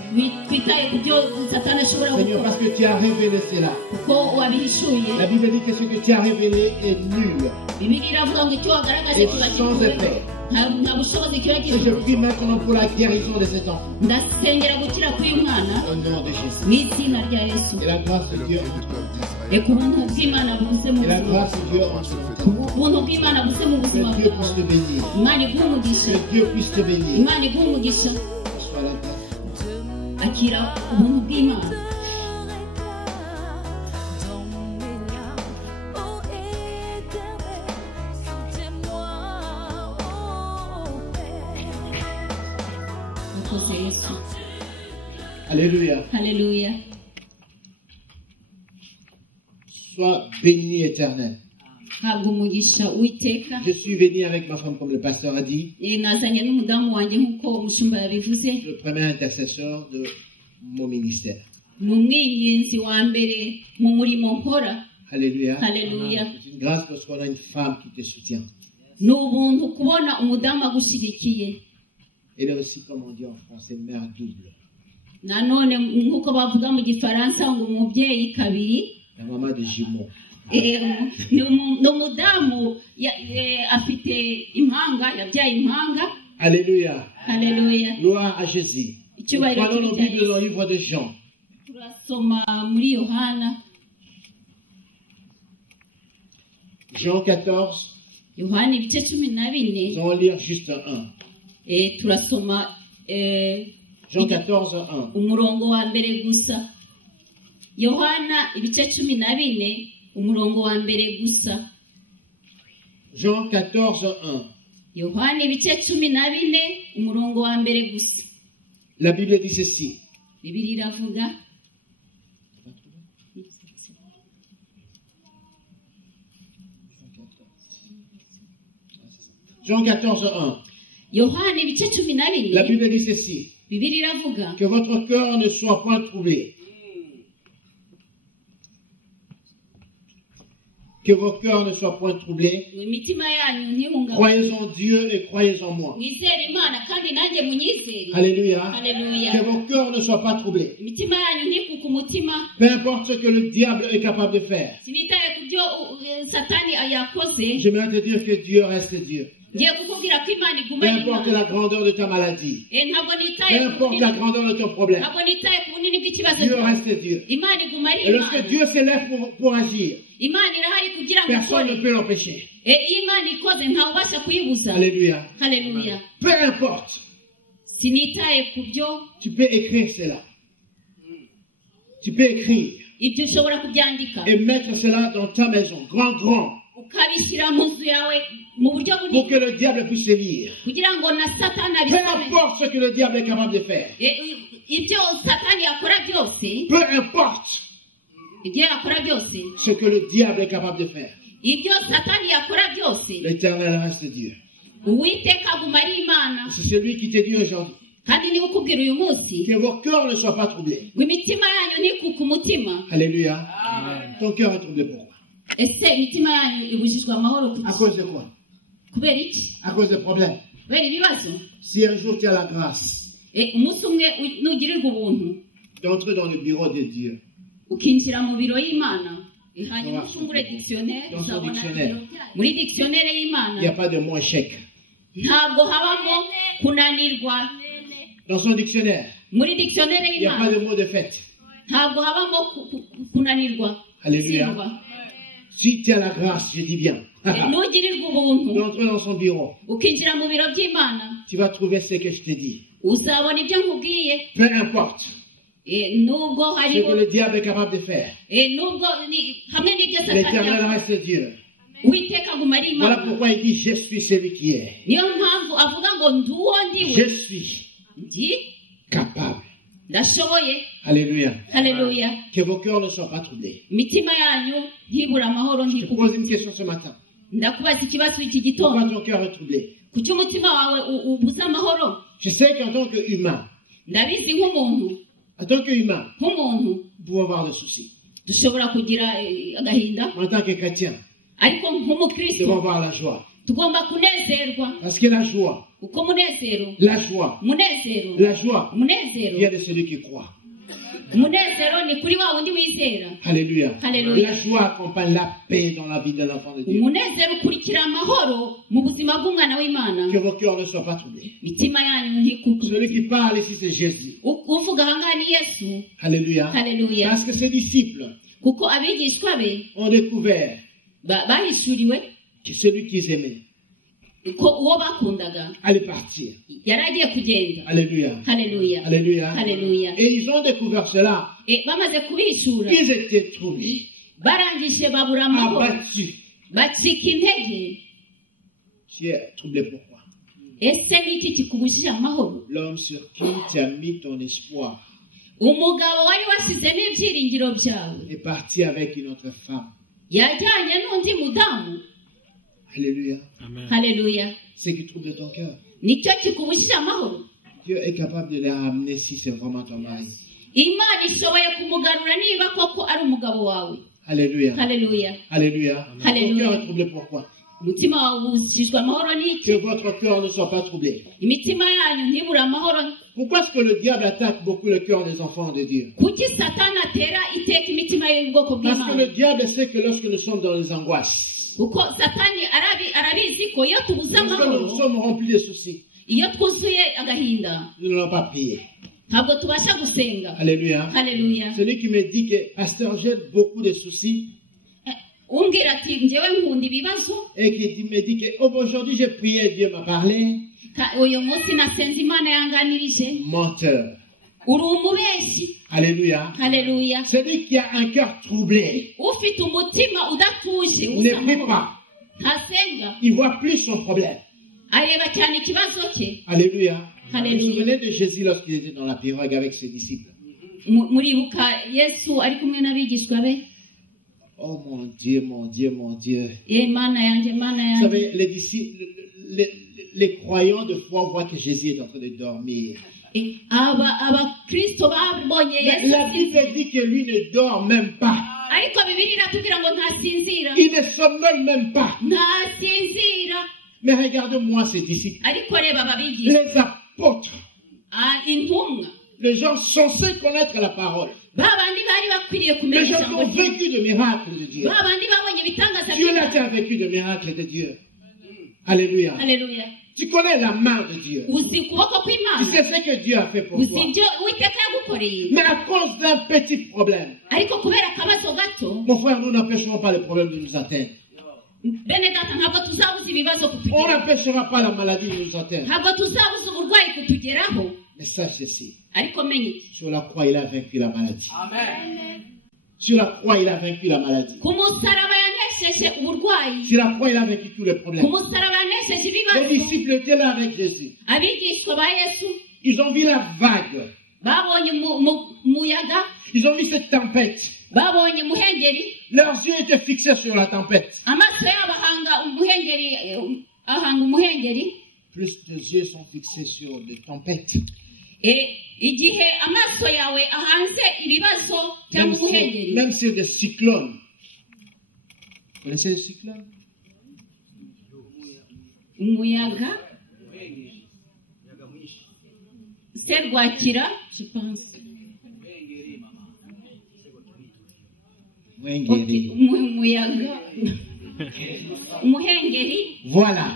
Twitaye ku byo Satani ashobora Seigneur, gukora. parce que tu as révélé cela. Kuko wabihishuye. La Bible dit que ce que tu as révélé est nul Bibiliya iravuga ngo icyo wagaragaje et kiba sans gikuwe. effet. Nta bushobozi kiba Et je gifite. prie maintenant pour la guérison de cet enfant. Ndasengera gukira k'uyu mwana Au nom de Jésus. mu izina rya Yesu. Et la grâce de Dieu entre Reka ubuntu bw'Imana buze mu Et la buzima. grâce de Dieu entre Ubuntu bw'Imana buze mu buzima Que Dieu bwawe. puisse te bénir. Imana iguhe umugisha. Que Dieu puisse te bénir. Imana iguhe umugisha. Soit la grâce. Akira ubuntu bw'Imana. Dans mes larmes, ô Éternel, soutiens-moi, ô Père. Urakoze Yesu. Alléluia. Haleluya. Sois béni éternel. Habwa umugisha Uwiteka. Je suis venu avec ma femme, comme le pasteur a dit, Nazanye n'umudamu wanjye nk'uko umushumba yabivuze. le premier intercesseur de mon ministère. Ni umwinginzi wa mbere mu murimo nkora. Alléluia. Haleluya. C'est une grâce parce qu'on a une femme qui te soutient. Ni ubuntu kubona umudamu agushyigikiye. Elle est aussi, comme on dit en français, mère double. Nanone nk'uko bavuga mu gifaransa ngo umubyeyi kabiri. La maman de jumeaux. Ni umudamu afite impanga, yabyaye impanga. Alléluia. Haleluya. Gloire à Jésus. Icyubahiro Prenons nos kibi cya Bibles dans Yesu. le livre de Jean. Turasoma muri Yohana. Jean 14. Yohana ibice 14. Nous allons lire juste un. Turasoma Jean 14, 1. umurongo wa mbere gusa. Yohana ibice 14 umurongo wa mbere gusa. Jean 14, 1. Yohana ibice 14 umurongo wa mbere gusa. La Bible dit ceci. Bibiliya iravuga Jean 14, 1. yohana ibice 14 La Bible dit ceci. bibiri iravuga Que votre cœur ne soit point troublé. Que vos cœurs ne soient point troublés. imitima yanyu ntihungabane Croyez en Dieu et croyez en moi. mwizere imana kandi nanjye munyizere Alléluia. Alléluia. Que vos cœurs ne soient pas troublés. imitima yanyu ntikuke umutima Peu importe ce que le diable est capable de faire. sinitaye ku byo satani yakoze J'aimerais te dire que Dieu reste Dieu. ngiye kukubwira ko imana Peu iguma ari importe imana la grandeur de ta maladie. ntabwo Peu nitaye ku importe la grandeur de ton problème. ntabwo nitaye ku bunini bw'ikibazo Dieu cyawe. reste Dieu. imana iguma ari Et lorsque imana Dieu s'élève pour agir, imana irahari kugira ngo personne ne ikore peut l'empêcher. iyo imana ikoze ntawubasha kuyibuza Alléluia. haleluya Peu importe. sinitaye ku byo Tu peux écrire cela. Tu peux écrire ibyo ushobora kubyandika et mettre cela dans ta maison, grand, ukabishyira mu nzu yawe mu buryo pour bunini que le diable puisse lire. kugira ngo na satani Peu abisome importe ce que le diable est capable de faire. ibyo satani yakora byose Peu importe ibyo yakora byose ce que le diable est capable de faire. ibyo satani yakora byose L'Éternel reste Dieu. uwiteka aguma ari imana C'est celui qui te dit aujourd'hui kandi niba ukubwira uyu munsi que vos cœurs ne soient pas troublés. ngo imitima yanyu ntikuke umutima Alléluia. Ton cœur est troublé pourquoi? ese imitima yanyu ibujijwe amahoro À cause de quoi? kubera iki À cause des problèmes. kubera ibibazo Si un jour tu as la grâce umunsi umwe nugirirwa ubuntu d'entrer dans le bureau de Dieu, ukinjira mu biro y'imana hanyuma ufungure dictionnaire Dans son uzabona dictionnaire. muri dictionnaire il n'y y'imana a pas de mot échec. ntabwo habamo kunanirwa Dans son dictionnaire, muri dictionnaire il n'y a pas y'imana de mot défaite. ntabwo habamo kunanirwa Alléluia. gutsindwa. Si tu as la grâce, je dis bien, nugirirwa ubuntu d'entrer dans son bureau, ukinjira mu biro by'imana tu vas trouver ce que je te dis. uzabona ibyo nkubwiye Peu importe nubwo ce hariho que le diable est capable de faire. nubwo hamwe n'ibyo satani L'Éternel yakora reste Dieu. uwiteka aguma ari Voilà imana pourquoi il dit, je suis celui qui est. niyo mpamvu avuga ngo ndi uwo ndiwe Je suis ndi capable. ndashoboye Alléluia. haleluya Que vos cœurs ne soient pas troublés. imitima yanyu ntibura amahoro Je te ntikuke pose une question ce matin. ndakubaza ikibazo iki Pourquoi gitondo ton cœur est troublé? kuki umutima wawe ubuze amahoro Je sais qu'en tant qu'humain, ndabizi nk'umuntu en tant qu'humain, nk'umuntu nous pouvons avoir des soucis. dushobora kugira agahinda En tant que chrétien, ariko nous devons nk'umukristo avoir la joie. tugomba kunezerwa Parce que la joie, kuko umunezero la joie umunezero vient de celui qui croit. umunezero ni kuri wa wundi wizera Alléluia. Alléluia. La joie accompagne la paix dans la vie de l'enfant de Dieu. umunezero ukurikira amahoro mu buzima bw'umwana w'imana Que vos cœurs ne soient pas troublés. imitima yanyu ntikuke Celui qui parle ici, c'est Jésus. uvuga ahangaha ni yesu Alléluia. haleluya Parce que ses disciples kuko abigishwa be ont découvert bahishuriwe que celui qu'ils aimaient ko uwo bakundaga allait partir. yari agiye kugenda Alléluia. haleluya Alléluia. haleluya Et ils ont découvert cela. bamaze kubishura Ils étaient troublés, barangije babura amahoro abattus. bacika intege Tu es troublé pourquoi? ese ni iki kikubujije amahoro L'homme sur qui tu as mis ton espoir umugabo wari washyizemo ibyiringiro byawe est parti avec une autre femme. yajyanye n'undi mudamu Alléluia. haleluya Ce qui trouble ton cœur. nicyo kikubujije amahoro Dieu est capable de les ramener si c'est vraiment ton mari. imana ishoboye kumugarura niba koko ari umugabo wawe Alléluia. haleluya Alléluia. Ton Alléluia. cœur est troublé pourquoi? umutima wawe ubujijwe amahoro n'iki Que votre cœur ne soit pas troublé. imitima yanyu ntibure amahoro Pourquoi est-ce que le diable attaque beaucoup le cœur des enfants de Dieu? kuki satani atera iteka imitima y'ubwoko Parce que le bw'imana diable sait que lorsque nous sommes dans les angoisses, kuko satani arabizi ko iyo tubuze lorsque nous amahoro sommes remplis de soucis, iyo twuzuye agahinda nous n'allons pas prier. ntabwo tubasha gusenga Alléluia. haleluya Celui qui me dit que pasteur, j'ai beaucoup de soucis umbwira ati njyewe nkunda ibibazo et qui me dit que oh, aujourd'hui j'ai prié, Dieu m'a parlé, uyu munsi nasenze imana yanganirije menteur. uri umubeshyi Alléluia. haleluya Celui qui a un cœur troublé ufite umutima udatuje ne usa prie amahoro pas. ntasenga Il voit plus son problème. areba cyane ikibazo cye Alléluia. Vous vous Alléluia. souvenez de Jésus lorsqu'il était dans la pirogue avec ses disciples? muribuka yesu ari kumwe n'abigishwa be Oh mon Dieu, mon Dieu, mon Dieu. mana yanjye mana Vous yanjye savez, les disciples, les croyants de foi voient que Jésus est en train de dormir. abakristo babonye Mais la Bible dit que lui ne dort même pas. ariko Bibiliya iratubwira ngo ntasinzira Il ne somnole même pas. ntasinzira Mais regarde-moi ces disciples. ariko reba ababigisha Les apôtres. intumwa Les gens censés connaître la parole. babandi bari bakwiriye kumenya Les gens qui ijambo ont vécu de miracles de Dieu. babandi babonye ibitangaza Tu là, tu as vécu de miracles de Dieu. Alléluia. haleluya Tu connais la main de Dieu. uzi ukuboko Tu kw'Imana sais ce que Dieu a fait pour uzi toi. ibyo Uwiteka yagukoreye Mais à cause d'un petit problème, ariko kubera akabazo gato mon frère, nous n'empêcherons pas le problème de nous atteindre. bene data ntabwo tuzabuza ibibazo On kutugeraho n'empêchera pas la maladie de nous atteindre. ntabwo tuzabuza uburwayi kutugeraho Mais sache ceci. ariko menye iki Sur la croix, il a vaincu la maladie. Sur la croix, il a vaincu la maladie. ku musaraba yanesheje uburwayi Sur la croix, il a vaincu tous les ku problèmes. musaraba yanesheje Les ibibazo disciples étaient là avec Jésus. abigishwa ba Yesu Ils ont vu la vague. babonye umuyaga Ils ont vu cette tempête. babonye umuhengeri Leurs yeux étaient fixés sur la tempête. amaso yabo ahanga umuhengeri Plus tes yeux sont fixés sur les tempêtes. igihe amaso yawe ahanze ibibazo cyangwa umuhengeri Même sur des cyclones. Vous connaissez les cyclones? umuyaga serwakira je pense Wengeri. umuyaga umuhengeri Voilà.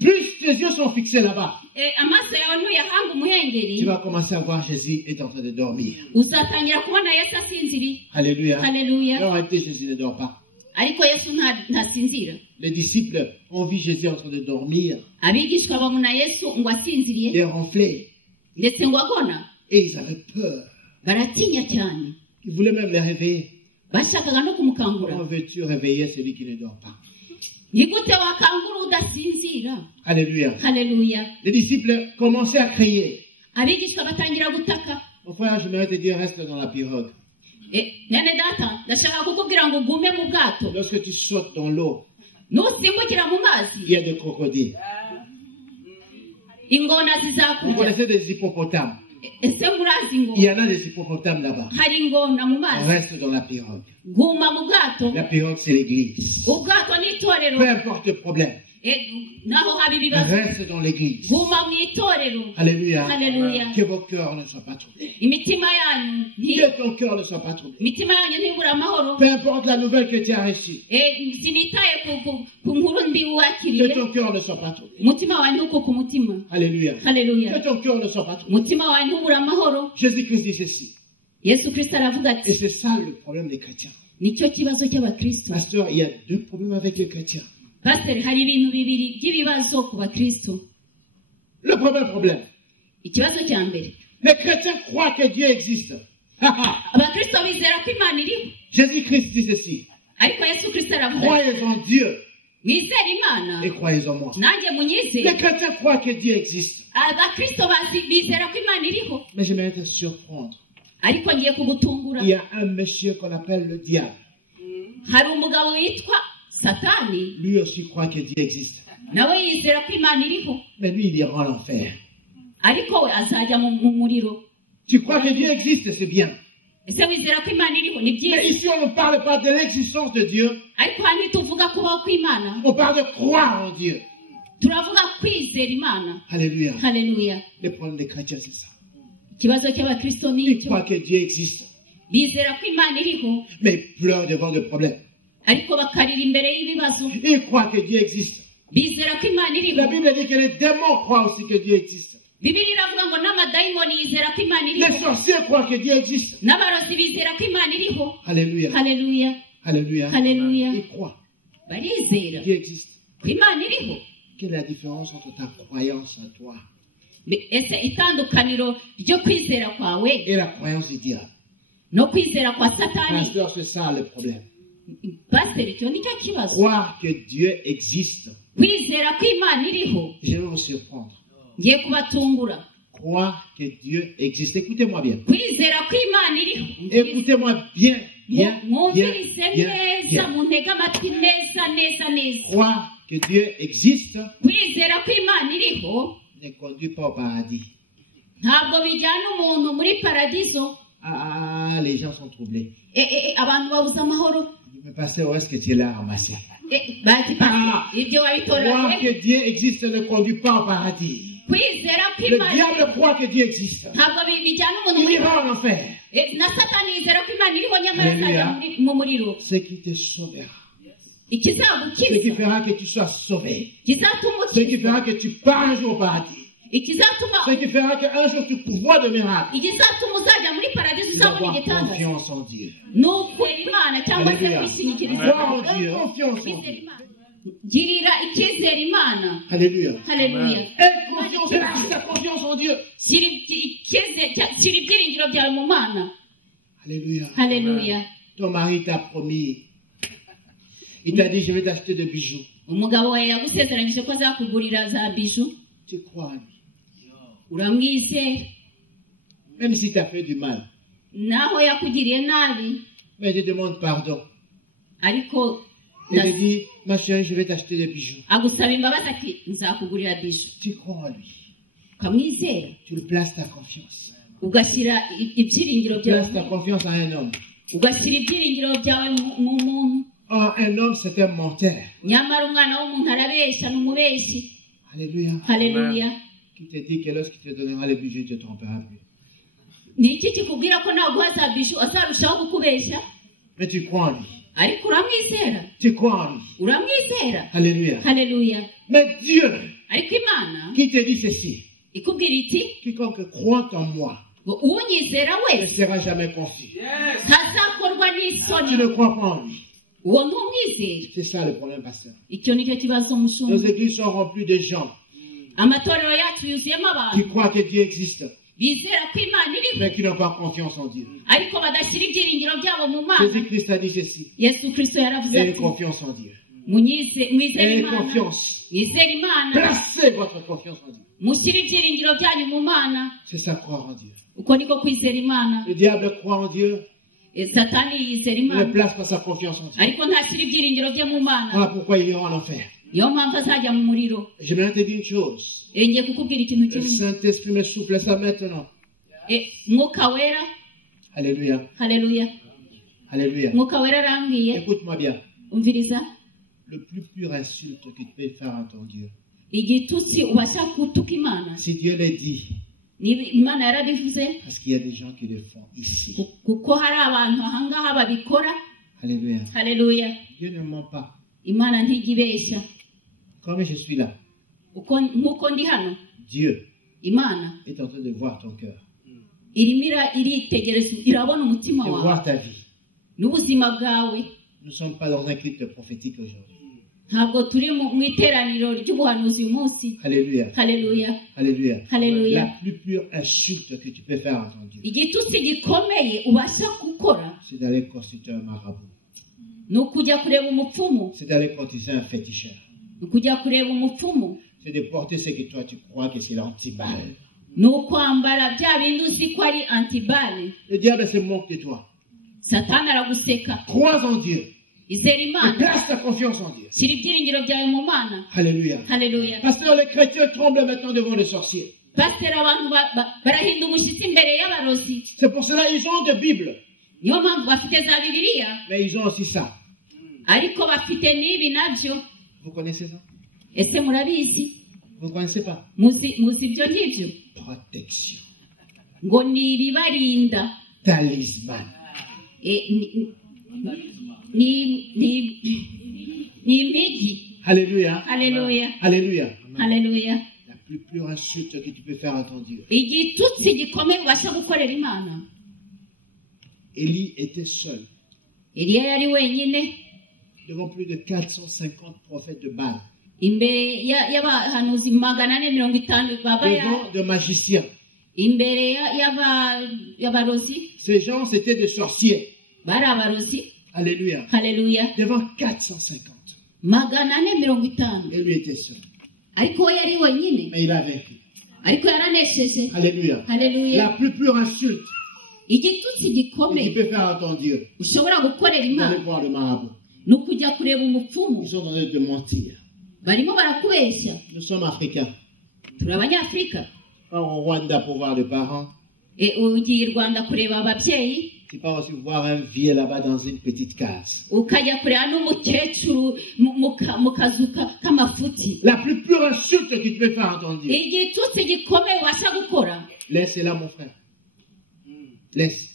Plus tes yeux sont fixés là-bas, amaso yawe ntuyahanga tu umuhengeri vas commencer à voir Jésus est en train de dormir. uzatangira kubona Yesu asinziriye Alléluia. haleluya En réalité, Jésus ne dort pas. ariko Yesu ntasinzira Les disciples ont vu Jésus en train de dormir abigishwa babona Yesu ngo asinziriye et ronfler. ndetse ngo agona Et ils avaient peur. baratinya cyane Ils voulaient même les réveiller. bashakaga no kumukangura Comment veux-tu réveiller celui qui ne dort pas? ni gute wakangura udasinzira Alléluia. haleluya Les disciples commençaient à crier. abigishwa batangira gutaka Mon frère, je vais te dire, reste dans la pirogue. nene data ndashaka kukubwira ngo ugume mu bwato Lorsque tu sautes dans l'eau, nusimbukira mu mazi il y a des crocodiles. ingona Vous zizakurya connaissez des hippopotames. ese murazi Il ingona y en a des hippopotames là-bas. hari ingona mu mazi Reste dans la pirogue. guma mu bwato La pirogue, c'est l'église. ubwato ni itorero Peu importe le problème, naho haba ibibazo reste dans l'église. guma mu itorero Alléluia. haleluya Que vos cœurs ne soient pas troublés. imitima yanyu Que ton cœur ne soit pas troublé. imitima yanyu ntibura amahoro Peu importe la nouvelle que tu as reçue. sinitaye ku nkuru mbi Que wakiriye ton cœur ne soit pas troublé. umutima wawe ntuko ku mutima Alléluia. haleluya Que ton cœur ne soit pas troublé. umutima wawe ntubura amahoro Jésus-Christ dit ceci. Yesu Kristo aravuga Et ati c'est ça le problème des chrétiens. nicyo kibazo cy'abakristo Pasteur, il y a deux problèmes avec les chrétiens. pasiteri hari ibintu bibiri by'ibibazo ku bakristo Le premier problème. ikibazo cya mbere Les chrétiens croient que Dieu existe. abakristo bizera ko imana iriho Jésus-Christ dit ceci. ariko Yesu Kristo aravuga ati Croyez en Dieu mwizere imana et croyez en moi. nanjye Les munyizere chrétiens croient que Dieu existe. abakristo bizera ko imana iriho Mais j'aimerais te surprendre. ariko ngiye kugutungura Il y a un monsieur qu'on appelle le diable. hari umugabo witwa satani Lui aussi croit que Dieu existe. nawe yizera ko imana iriho Mais lui, il ira en enfer. ariko we azajya mu muriro Tu crois que Dieu existe, c'est bien. ese wizera ko imana iriho ni Mais byiza ici, on ne parle pas de l'existence de Dieu. ariko hano ntituvuga kubaho kw'imana On parle de croire en Dieu. turavuga kwizera imana Alléluia. haleluya Le problème des chrétiens, c'est ça. ikibazo cy'abakristo ni Ils icyo croient que Dieu existe. bizera ko imana iriho Mais ils pleurent devant le problème. ariko bakarira imbere y'ibibazo Ils croient que Dieu existe. bizera ko imana iriho La Bible dit que les démons croient aussi que Dieu existe. bibiliya iravuga ngo n'amadayimoni yizera ko imana Les iriho sorciers croient que Dieu existe. n'abarozi bizera ko imana iriho Alléluia. haleluya Alléluia. haleluya Ils croient barizera que Dieu existe. ko imana iriho Quelle est la différence entre ta croyance en toi ese itandukaniro ryo kwizera kwawe et la croyance du diable? no kwizera kwa satani Pasteur, c'est ça le problème. pasiteri icyo nicyo kibazo Croire que Dieu existe. kwizera ko imana iriho Je vais vous surprendre. ngiye kubatungura Croire que Dieu existe. Écoutez-moi bien. kwizera ko imana iriho Écoutez-moi bien, bien, bien, mwumvise bien, neza bien. muntege amatwi neza neza neza Croire que Dieu existe kwizera ko imana iriho ne conduit pas au paradis. ntabwo bijyana umuntu muri paradiso. Ah, les gens sont troublés. Abantu babuze amahoro. Mais pasteur, où est-ce que tu l'as ramassé? bati Ah, ibyo croire wabitora que Dieu existe ne conduit pas au paradis. kwizera ko Le imana diable croit que Dieu existe. ntabwo bijyana umuntu Il muri ira en enfer. na satani yizera ko imana iriho nyamara Alléluia. azajya mu muriro. Ce qui te sauvera. Ce qui ikizagukiza fera que tu sois sauvé. kizatuma Ce qui ukizwa fera que tu pars un jour au paradis. ikizatuma Ce qui fera qu'un jour tu pourvois de miracles. ikizatuma uzajya muri paradiso C'est uzabona d'avoir igitangaza confiance en Dieu. ni ukwera imana cyangwa se Alléluia. kwishingikiriza Croire en Dieu. Confiance en kwizera Dieu. imana girira icyizere imana. Alléluia. haleluya. Aie confiance, place ta confiance en Dieu. shyira ibyiringiro byawe mu mana. Alléluia. haleluya. Ton mari t'a promis. Il t'a dit, je vais t'acheter des bijoux. umugabo wawe yagusezeranyije ko azakugurira za biju. Tu crois en lui. uramwizera Même si tu as fait du mal. naho yakugiriye nabi Mais je demande pardon. ariko Il te dit, ma chérie, je vais t'acheter des bijoux. agusaba imbabazi ati nzakugurira biju. Tu crois en lui. ukamwizera Tu le places ta confiance. ugashyira ibyiringiro byawe Place ta confiance en un homme. ugashyira ibyiringiro byawe mu muntu. Oh, un homme, c'est un menteur. nyamara umwana w'umuntu arabeshya ni umubeshyi. Alléluia. haleluya. Qui te dit que lorsqu'il te donnera les bijoux, tu ne te tromperas plus. ni iki kikubwira ko naguha za biju azarushaho kukubeshya? Mais tu crois en lui. ariko uramwizera. Tu crois en lui. uramwizera. Alléluia. haleluya. Mais Dieu, ariko imana qui te dit ceci, ikubwira iti quiconque croit en moi ngo unyizera ne wese sera jamais confus. ntazakorwa Tu n'isoni. ne crois pas en lui. uwo ni umwizera. C'est ça le problème, pasteur. icyo nicyo kibazo Nos mushumba. églises sont remplies de gens amatorero yacu yuzuyemo qui abantu croient que Dieu existe, bizera ko imana iriho mais qui n'ont pas confiance en Dieu. ariko badashyira ibyiringiro byabo mu mana. Jésus-Christ a dit ceci. yesu kirisito yaravuze Ayez ati confiance en Dieu. mwizere Ayez imana. confiance. mwizere imana. Placez votre confiance en Dieu. mushyire ibyiringiro byanyu mu mana. C'est ça, croire en Dieu. uko niko kwizera imana. Le diable croit en Dieu, satani yizera il ne imana place pas sa confiance en Dieu. ariko ntashyira ibyiringiro bye mu mana. Voilà pourquoi il ira en enfer. niyo mpamvu azajya mu muriro. J'aimerais te dire une chose. ngiye kukubwira ikintu Le kimwe. Saint-Esprit me souffle ça maintenant. mwuka wera. Alléluia. haleluya. Alléluia. mwuka wera arambwiye. Écoute-moi bien. umviriza. Le plus pur insulte que tu peux faire à ton Dieu. igitutsi ubasha gutuka imana. Si Dieu l'a dit, niba imana yarabivuze parce qu'il y a des gens qui le font ici. kuko hari abantu ahangaha babikora. Alléluia. haleluya. Dieu ne ment pas. imana ntijya ibeshya. Comme je suis là, nk'uko ndi hano Dieu imana est en train de voir ton cœur, irimo iritegereza irabona umutima de wawe voir ta vie. n'ubuzima bwawe. Nous ne sommes pas dans un culte prophétique aujourd'hui. ntabwo turi mu iteraniro ry'ubuhanuzi uyu munsi. Alléluia. haleluya. Alléluia. haleluya. La plus pure insulte que tu peux faire à ton Dieu, igitutsi gikomeye ubasha gukora c'est d'aller consulter un marabout. ni ukujya kureba umupfumu. C'est d'aller courtiser un féticheur. ni ukujya kureba umupfumu. C'est de porter ce que toi tu crois que c'est l'antibale. ni ukwambara bya bindi uzi ko ari antibale. Le diable se moque de toi. satani araguseka. Crois en Dieu. izera Et imana. place ta confiance en Dieu. shyira ibyiringiro byawe mu mana. Alléluia. haleluya. Pasteur, les chrétiens tremblent maintenant devant les sorciers. pasiteri abantu barahinda umushyitsi imbere y'abarozi. C'est pour cela qu'ils ont des Bibles. niyo mpamvu bafite za bibiliya Mais ils ont aussi ça. ariko bafite n'ibi nabyo. Vous connaissez ça? ese murabizi? Vous ne connaissez pas? muzi ibyo ngibyo Protection. ngo ni ibibarinda. Talisman. ni imigi. Alléluia. haleluya. Alléluia. haleluya. La plus pure insulte que tu peux faire à ton Dieu. igitutsi gikomeye ubasha gukorera imana. Élie était seul eliya yari wenyine devant plus de 450 prophètes de Baal. imbere y'abahanuzi 450 Devant de magiciens. imbere y'abarozi. Ces gens, c'était des sorciers. bari abarozi. Alléluia. haleluya. Devant 450. 450 Et lui était seul. ariko we yari wenyine Mais il a vaincu. ariko yaranesheje. Alléluia. haleluya. La plus pure insulte igitutsi que tu gikomeye peux faire à ton Dieu, ushobora gukorera c'est d'aller imana voir le marabout. ni ukujya kureba umupfumu. Ils sont en train de te mentir. barimo barakubeshya. Nous sommes africains. Turi abanyafurika. Pas au Rwanda pour voir les parents. Ugiye i Rwanda kureba ababyeyi, Tu pars aussi voir un vieux là-bas dans une petite case. ukajya kureba n'umukecuru mu kazu k'amafuti. La plus pure insulte que tu peux faire entendre dire. Igitutsi gikomeye ubasha gukora. Laisse là, mon frère. Laisse.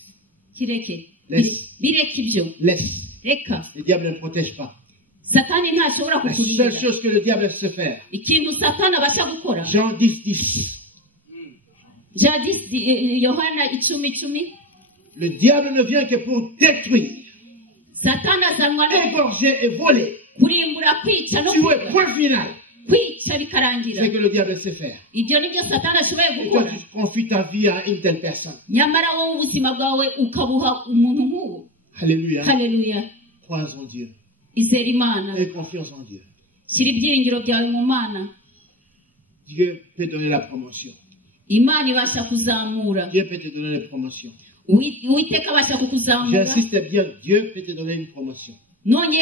Kireke. Laisse. Bireke ibyo. Laisse. Reka. Le diable ne protège pas. Satani ntashobora La kukurinda. seule chose que le diable sait faire. Ikintu Satani abasha gukora. Jean 10, 10. Yohana 10:10. Le diable ne vient que pour détruire, Satani azanwa no égorger et voler. kurimbura, kwica no Tuer, kwiba. point final. Kwica bikarangira. C'est que le diable sait faire. Ibyo nibyo Satani ashoboye Et toi, gukora. tu confies ta vie à une telle personne. Nyamara wowe ubuzima bwawe ukabuha umuntu nk'uwo. Alléluia. Haleluya. Crois en Dieu. Izera Imana. Et confiance en Dieu. Shyira ibyiringiro byawe mu Mana. Dieu peut donner la promotion. Imana ibasha kuzamura. Dieu peut te donner la promotion. Uwiteka abasha kukuzamura. J'insiste bien, Dieu peut te donner une promotion. None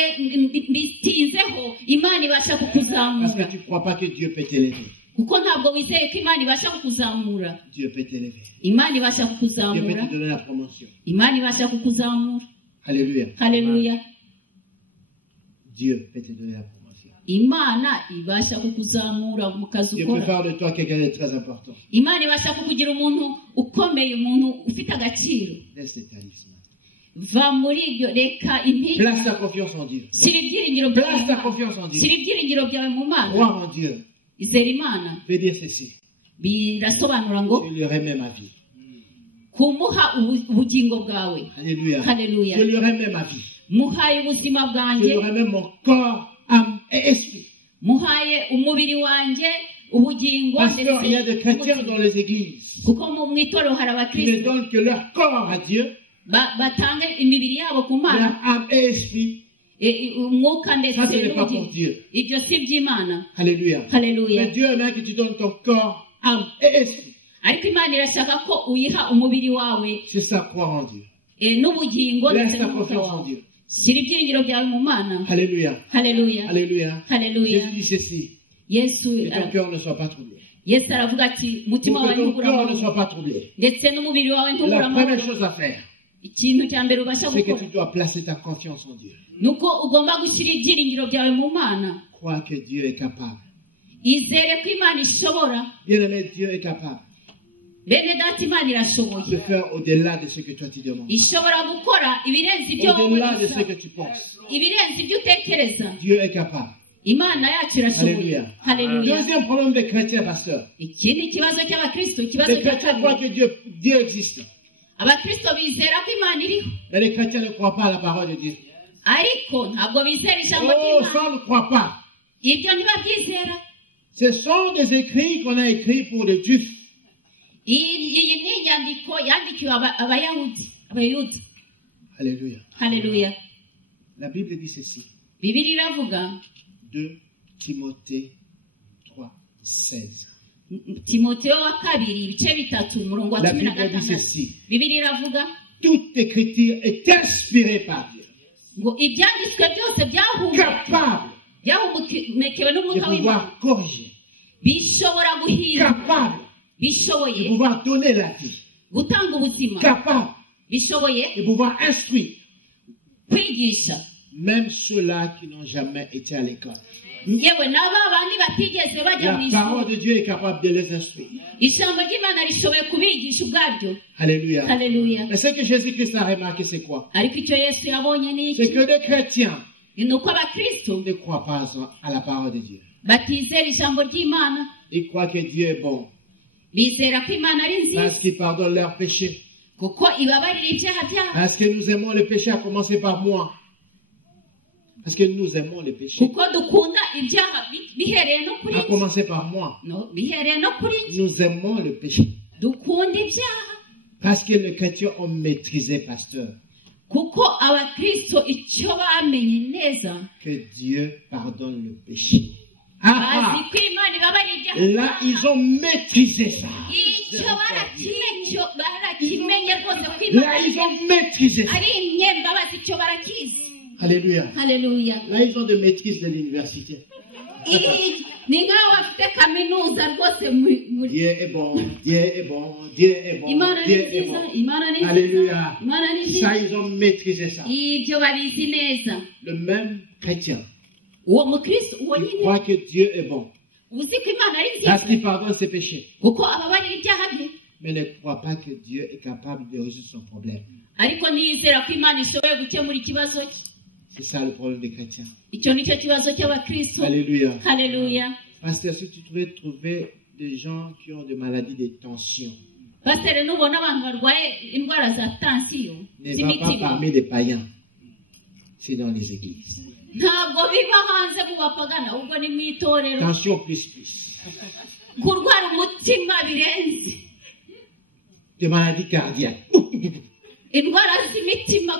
mbitinzeho, Imana ibasha Parce que kukuzamura. tu ne crois pas que Dieu peut t'élever. Kuko ntabwo wizeye ko Imana ibasha kukuzamura. Dieu peut t'élever. Imana ibasha Dieu peut kukuzamura. te donner la promotion. Imana ibasha kukuzamura. Alléluia. Haleluya. Dieu peut te donner la promotion. Imana ibasha kukuzamura mu kazi Dieu peut ukora. faire de toi quelqu'un de très important. Imana ibasha kukugira umuntu ukomeye, umuntu ufite agaciro. Laisse tes talismans. Va muri ibyo, reka impigi. Place ta confiance en Dieu. Shyira ibyiringiro Place ta byawe. confiance en Dieu. Shyira ibyiringiro byawe mu Mana. Croire en Dieu. Izera Imana. Fais dire ceci. Birasobanura ngo Je lui remets ma vie. kumuha ubugingo bwawe. Alléluia. Haleluya. Je lui remets ma vie. Muhaye ubuzima Je bwanjye, lui remets mon corps, âme et esprit. muhaye umubiri wanjye, ubugingo Parce qu'il y a des chrétiens n'umutima. dans les églises Kuko mu itorero hari qui ne abakristo donnent que leur corps à Dieu, batanga imibiri yabo ku leur Mana, âme et esprit. umwuka ndetse Ça, ce n'est pas pour n'ubugingo. Dieu. Ibyo si iby'Imana. Alléluia. Haleluya. Mais Dieu aimerait que tu donnes ton corps, âme et esprit. Ariko Imana irashaka ko uyiha umubiri wawe C'est ça, croire en Dieu. n'ubugingo Laisse ndetse ta n'umwuka confiance en wawe. Dieu. Shyira ibyiringiro byawe mu Mana. Alléluia. Haleluya. Alléluia. Haleluya. Jésus dit ceci. Yesu Que ton cœur ne soit pas troublé. Yesu aravuga ati umutima Pour wawe que ton cœur ne ntubura soit pas troublé. ndetse n'umubiri wawe ntubura La amahoro. première chose à faire, Ikintu cya mbere ubasha c'est que gukora tu dois placer ta confiance en Dieu. nuko ugomba gushyira ibyiringiro byawe mu Mana. Crois que Dieu est capable. Izere ko Imana ishobora. Bien-aimé, Dieu est capable Bene data, Imana de irashoboye. faire au-delà de ce que toi tu demandes. Ishobora gukora ibirenze ibyo wowe Au-delà de ce usaba, que tu penses. ibirenze ibyo utekereza. Dieu est capable. Imana yacu irashoboye. Alléluia. Haleluya. Deuxième problème des chrétiens, pasteur. Ikindi kibazo cy'abakristo, ikibazo Les cya chrétiens croient kabiri. que Dieu existe. Abakristo bizera ko Imana iriho, Mais les chrétiens ne croient pas à la parole de Dieu. ariko ntabwo bizera ijambo Oh, ry'Imana. ça on ne croit pas. Ibyo ntibabyizera. Ce sont des écrits qu'on a écrits pour les Juifs. Iyi ni inyandiko yandikiwe Abayuda. Alléluia. Haleluya. La Bible dit ceci. Bibiri iravuga, 2 Timothée 3, 16. Timoteyo wa kabiri ibice bitatu umurongo wa La 10 na Bible dit 6. ceci. Bibiri iravuga Toute écriture est inspirée par Dieu. ngo ibyanditswe byose Capable byahumekewe de n'umwuka w'Imana, pouvoir corriger. bishobora guhindura, Capable de bishoboye pouvoir donner la vie. gutanga ubuzima, Capable bishoboye de pouvoir instruire. kwigisha. Même ceux-là qui n'ont jamais été à l'école. Yewe n'aba bandi batigeze bajya mu La parole ishuri, de Dieu est capable de les instruire. ijambo ry'Imana rishoboye kubigisha ubwaryo. Alléluia. Haleluya. Mais ce que Jésus-Christ a remarqué, c'est quoi? Ariko icyo Yesu yabonye ni C'est iki? que des chrétiens Ni uko abakristo ne croient pas à la parole de Dieu. batizera ijambo ry'Imana, Ils croient que Dieu est bon bizera ko Imana ari nziza parce qu'il pardonne leurs péchés. kuko ibabarira ibyaha byabo, Parce que nous aimons le péché, à commencer par moi. Parce que nous aimons le péché, kuko dukunda ibyaha bihereye no kuri à njye. commencer par moi. No, bihereye no kuri njye. Nous aimons le péché. Dukunda ibyaha Parce que les chrétiens ont maîtrisé, pasteur, kuko abakristo icyo bamenye neza, que Dieu pardonne le péché. bazi Ah, ko Imana ibabarira ah. ibyaha. Là, ils ont maîtrisé ça. Icyo barakimenye rwose ko Là, Imana ils ont maîtrisé ça. ari imyembabazi, icyo barakizi. Alléluia. Haleluya. Là, ils ont de maîtrise de l'université. ni nk'aho afite kaminuza rwose muri Dieu est bon, Dieu est bon, Dieu est bon, imana ni Dieu est nziza bon. imana ni nziza Alléluia. imana ni Ça, nziza ils ont maîtrisé ça. ibyo babizi neza Le même chrétien, uwo mukristo uwo il nyine croit que Dieu est bon. uzi ko imana ari Parce nziza qu'il pardonne ses péchés. kuko ababarira ibyaha bye Mais ne croit pas que Dieu est capable de résoudre son problème. ariko ntiyizera ko imana ishoboye gukemura ikibazo cye C'est ça le problème des chrétiens. icyo nicyo kibazo cy'abakristo Alléluia. haleluya Parce que si tu pouvais trouver des gens qui ont des maladies de tension, pasiteri nubona abantu barwaye indwara za tansiyo ne va pas z'imitima parmi les païens. C'est dans les églises. ntabwo biba hanze mu bapagana ahubwo ni mu itorero Tension plus. kurwara umutima birenze Des maladies cardiaques. indwara z'imitima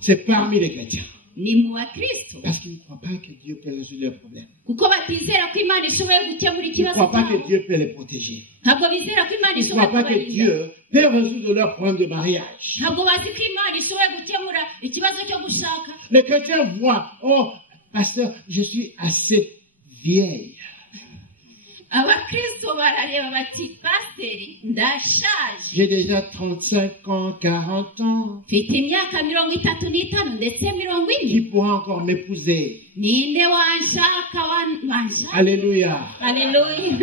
C'est parmi les chrétiens. ni mu bakristo Parce qu'ils ne croient pas que Dieu peut résoudre leurs problèmes. kuko batizera ko imana ishoboye gukemura Ils ne ikibazo croient pas cyabo que Dieu peut les protéger. ntabwo bizera ko imana Ils ne ishoboye croient pas que kubarinda Dieu peut résoudre leurs problèmes de mariage. ntabwo bazi ko imana ishoboye gukemura ikibazo cyo gushaka Les chrétiens voient, oh, pasteur, je suis assez vieille. abakristo barareba bati pasiteri ndashaje J'ai déjà 35 ans, 40 ans. mfite imyaka 35 ndetse 40 Qui pourra encore m'épouser? ninde wanshaka wanshaka Alléluia. haleluya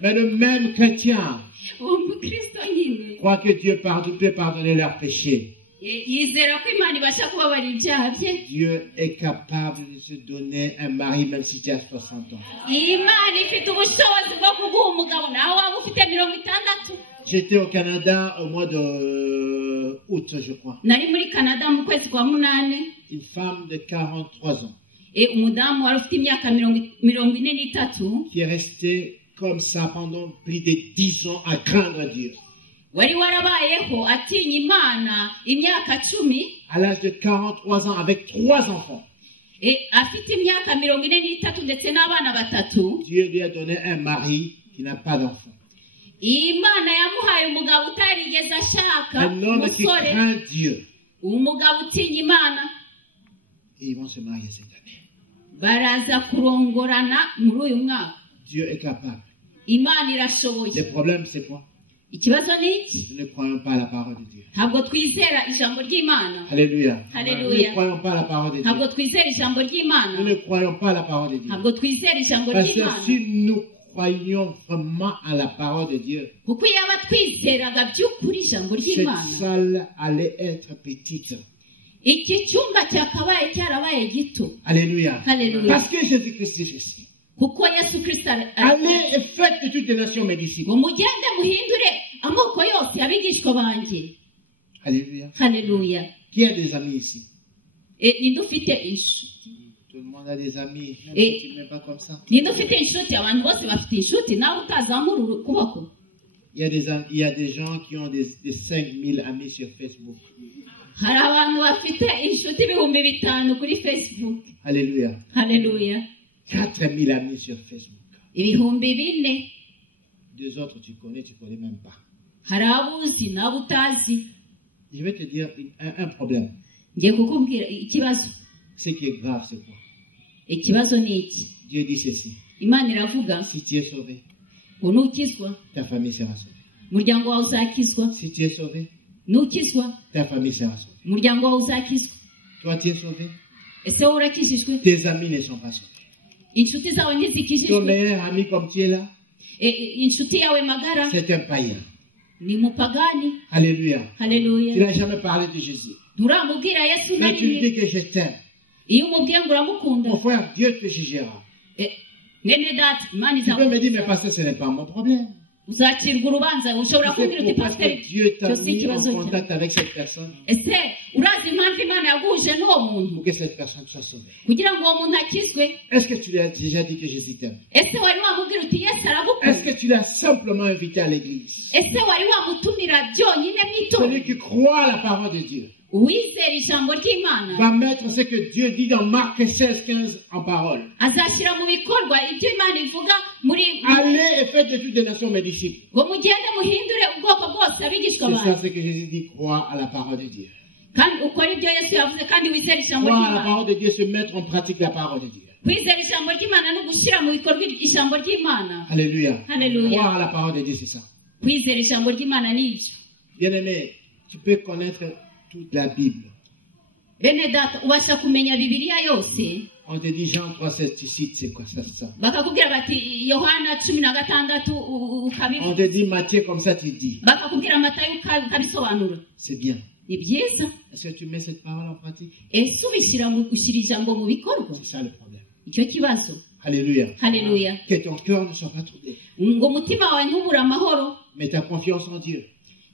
Mais le même chrétien uwo mukristo nyine croit que Dieu peut pardonner leurs péchés. yizera ko imana ibasha kubabarira ibyaha bye Dieu est capable de se donner un mari même si tu as 60 ans. imana ifite ubushobozi bwo kuguha umugabo nawe waba ufite 60. J'étais au Canada au mois de août, je crois. nari muri canada mu kwezi kwa munane Une femme de 43 ans umudamu wari ufite imyaka 43 qui est restée comme ça pendant plus de 10 ans à craindre Dieu. wari warabayeho atinya imana imyaka 10 À l'âge de 43 ans avec 3 enfants, afite imyaka 43 ndetse n'abana 3 Dieu lui a donné un mari qui n'a pas d'enfant. imana yamuhaye umugabo utarigeze ashaka Un homme qui umusore craint Dieu. umugabo utinya imana Et ils vont se marier cette année. baraza kurongorana muri uyu mwaka Dieu est capable. imana irashoboye Le problème, c'est quoi? ikibazo ni iki Nous ne croyons pas à la parole de Dieu. ntabwo twizera ijambo ry'imana Alléluia. Alléluia. Nous ne croyons pas à la parole de ntabwo Dieu. twizera ijambo ry'imana Nous ne croyons pas à la parole de Dieu. ntabwo twizera ijambo Parce que ry'imana si nous croyons vraiment à la parole de Dieu, kuko iyo aba twizeraga by'ukuri ijambo cette ry'imana salle allait être petite. iki cyumba cyakabaye cyarabaye gito Alléluia. Alléluia. Parce que Jésus-Christ est ici. kuko yesu kirisito Allez et faites de toutes les nations mes disciples. ngo mugende muhindure amoko yose abigishwa banjye Alléluia. haleluya Qui a des amis ici? ninde ufite inshuti Tout le monde a des amis. Même Et- si tu ne mets pas comme ça. ninde ufite inshuti abantu bose bafite inshuti nawe utazamura ukuboko Il y a des gens qui ont des 5000 amis sur Facebook. hari abantu bafite inshuti 5,000 kuri facebook Alléluia. haleluya 4000 amis sur Facebook. 4,000 Deux autres, tu connais même pas. hari abo uzi n'abo utazi Je vais te dire un problème. ngiye kukubwira ikibazo Ce qui est grave, c'est quoi? ikibazo ni iki Dieu dit ceci. imana iravuga Si tu es sauvé, ngo nukizwa ta famille sera sauvée. umuryango wawe uzakizwa Si tu es sauvé, nukizwa ta famille sera sauvée. umuryango wawe uzakizwa Toi, tu es sauvé, ese wowe urakijijwe tes amis ne sont pas sauvés. inshuti zawe Ton ntizikijijwe meilleur ami comme tu es là, inshuti yawe magara c'est un païen. ni mupagani Alléluia. Tu haleluya n'as jamais parlé de Jésus. nturamubwira yesu na Mais tu lui rimwe dis que je t'aime. iyo umubwiye ngo uramukunda Mon frère, Dieu te jugera. mwene data imana Tu peux me dire, mais izagukiza pasteur, ce n'est pas mon problème. uzakirwa urubanza ushobora C'est kubwira uti pourquoi pasiteri que Dieu t'a cyo si mis en ikibazo cyawe contact avec cette personne ese urazi impamvu imana yaguhuje n'uwo muntu pour que cette personne soit sauvée. kugira ngo uwo muntu akizwe Est-ce que tu lui as déjà dit que Jésus t'aime? ese wari wamubwira uti yesu Est-ce aragukunda que tu l'as simplement invité à l'église? ese wari wamutumira byonyine mu Celui itorero qui croit à la parole de Dieu uwizera ijambo ry'imana va mettre ce que Dieu dit dans Marc 16-15 en parole. azashyira mu bikorwa ibyo imana ivuga muri Allez et faites de toutes les nations mes disciples. ngo mugende muhindure ubwoko bwose abigishwa C'est ça banyu ce que Jésus dit, croire à la parole de Dieu. kandi ukora ibyo yesu yavuze kandi wizera ijambo Croire à la ry'imana. parole de Dieu, se mettre en pratique la parole de Dieu. Kwizera ijambo ry'imana no gushyira mu bikorwa ijambo ry'imana. Alléluia. Alléluia. Croire à la parole de Dieu, c'est ça. Kwizera ijambo ry'imana ni ibyo. Bien-aimé, tu peux connaître toute la Bible. Bene data ubasha kumenya bibiliya yose. On te dit Jean 3,16, tu cites, c'est quoi ça? Bakakubwira bati Yohana 16 On ukabivuga. te dit Matthieu, comme ça tu dis. Bakakubwira Matayo ukabisobanura. C'est bien. Ni byiza. Est-ce que tu mets cette parole en pratique? Ese ubishyira mu gushyira ijambo mu bikorwa. C'est ça le problème. Icyo kibazo. Alléluia. Haleluya. Que ton cœur ne soit pas troublé. Ngo umutima wawe ntubure amahoro. Mets ta confiance en Dieu.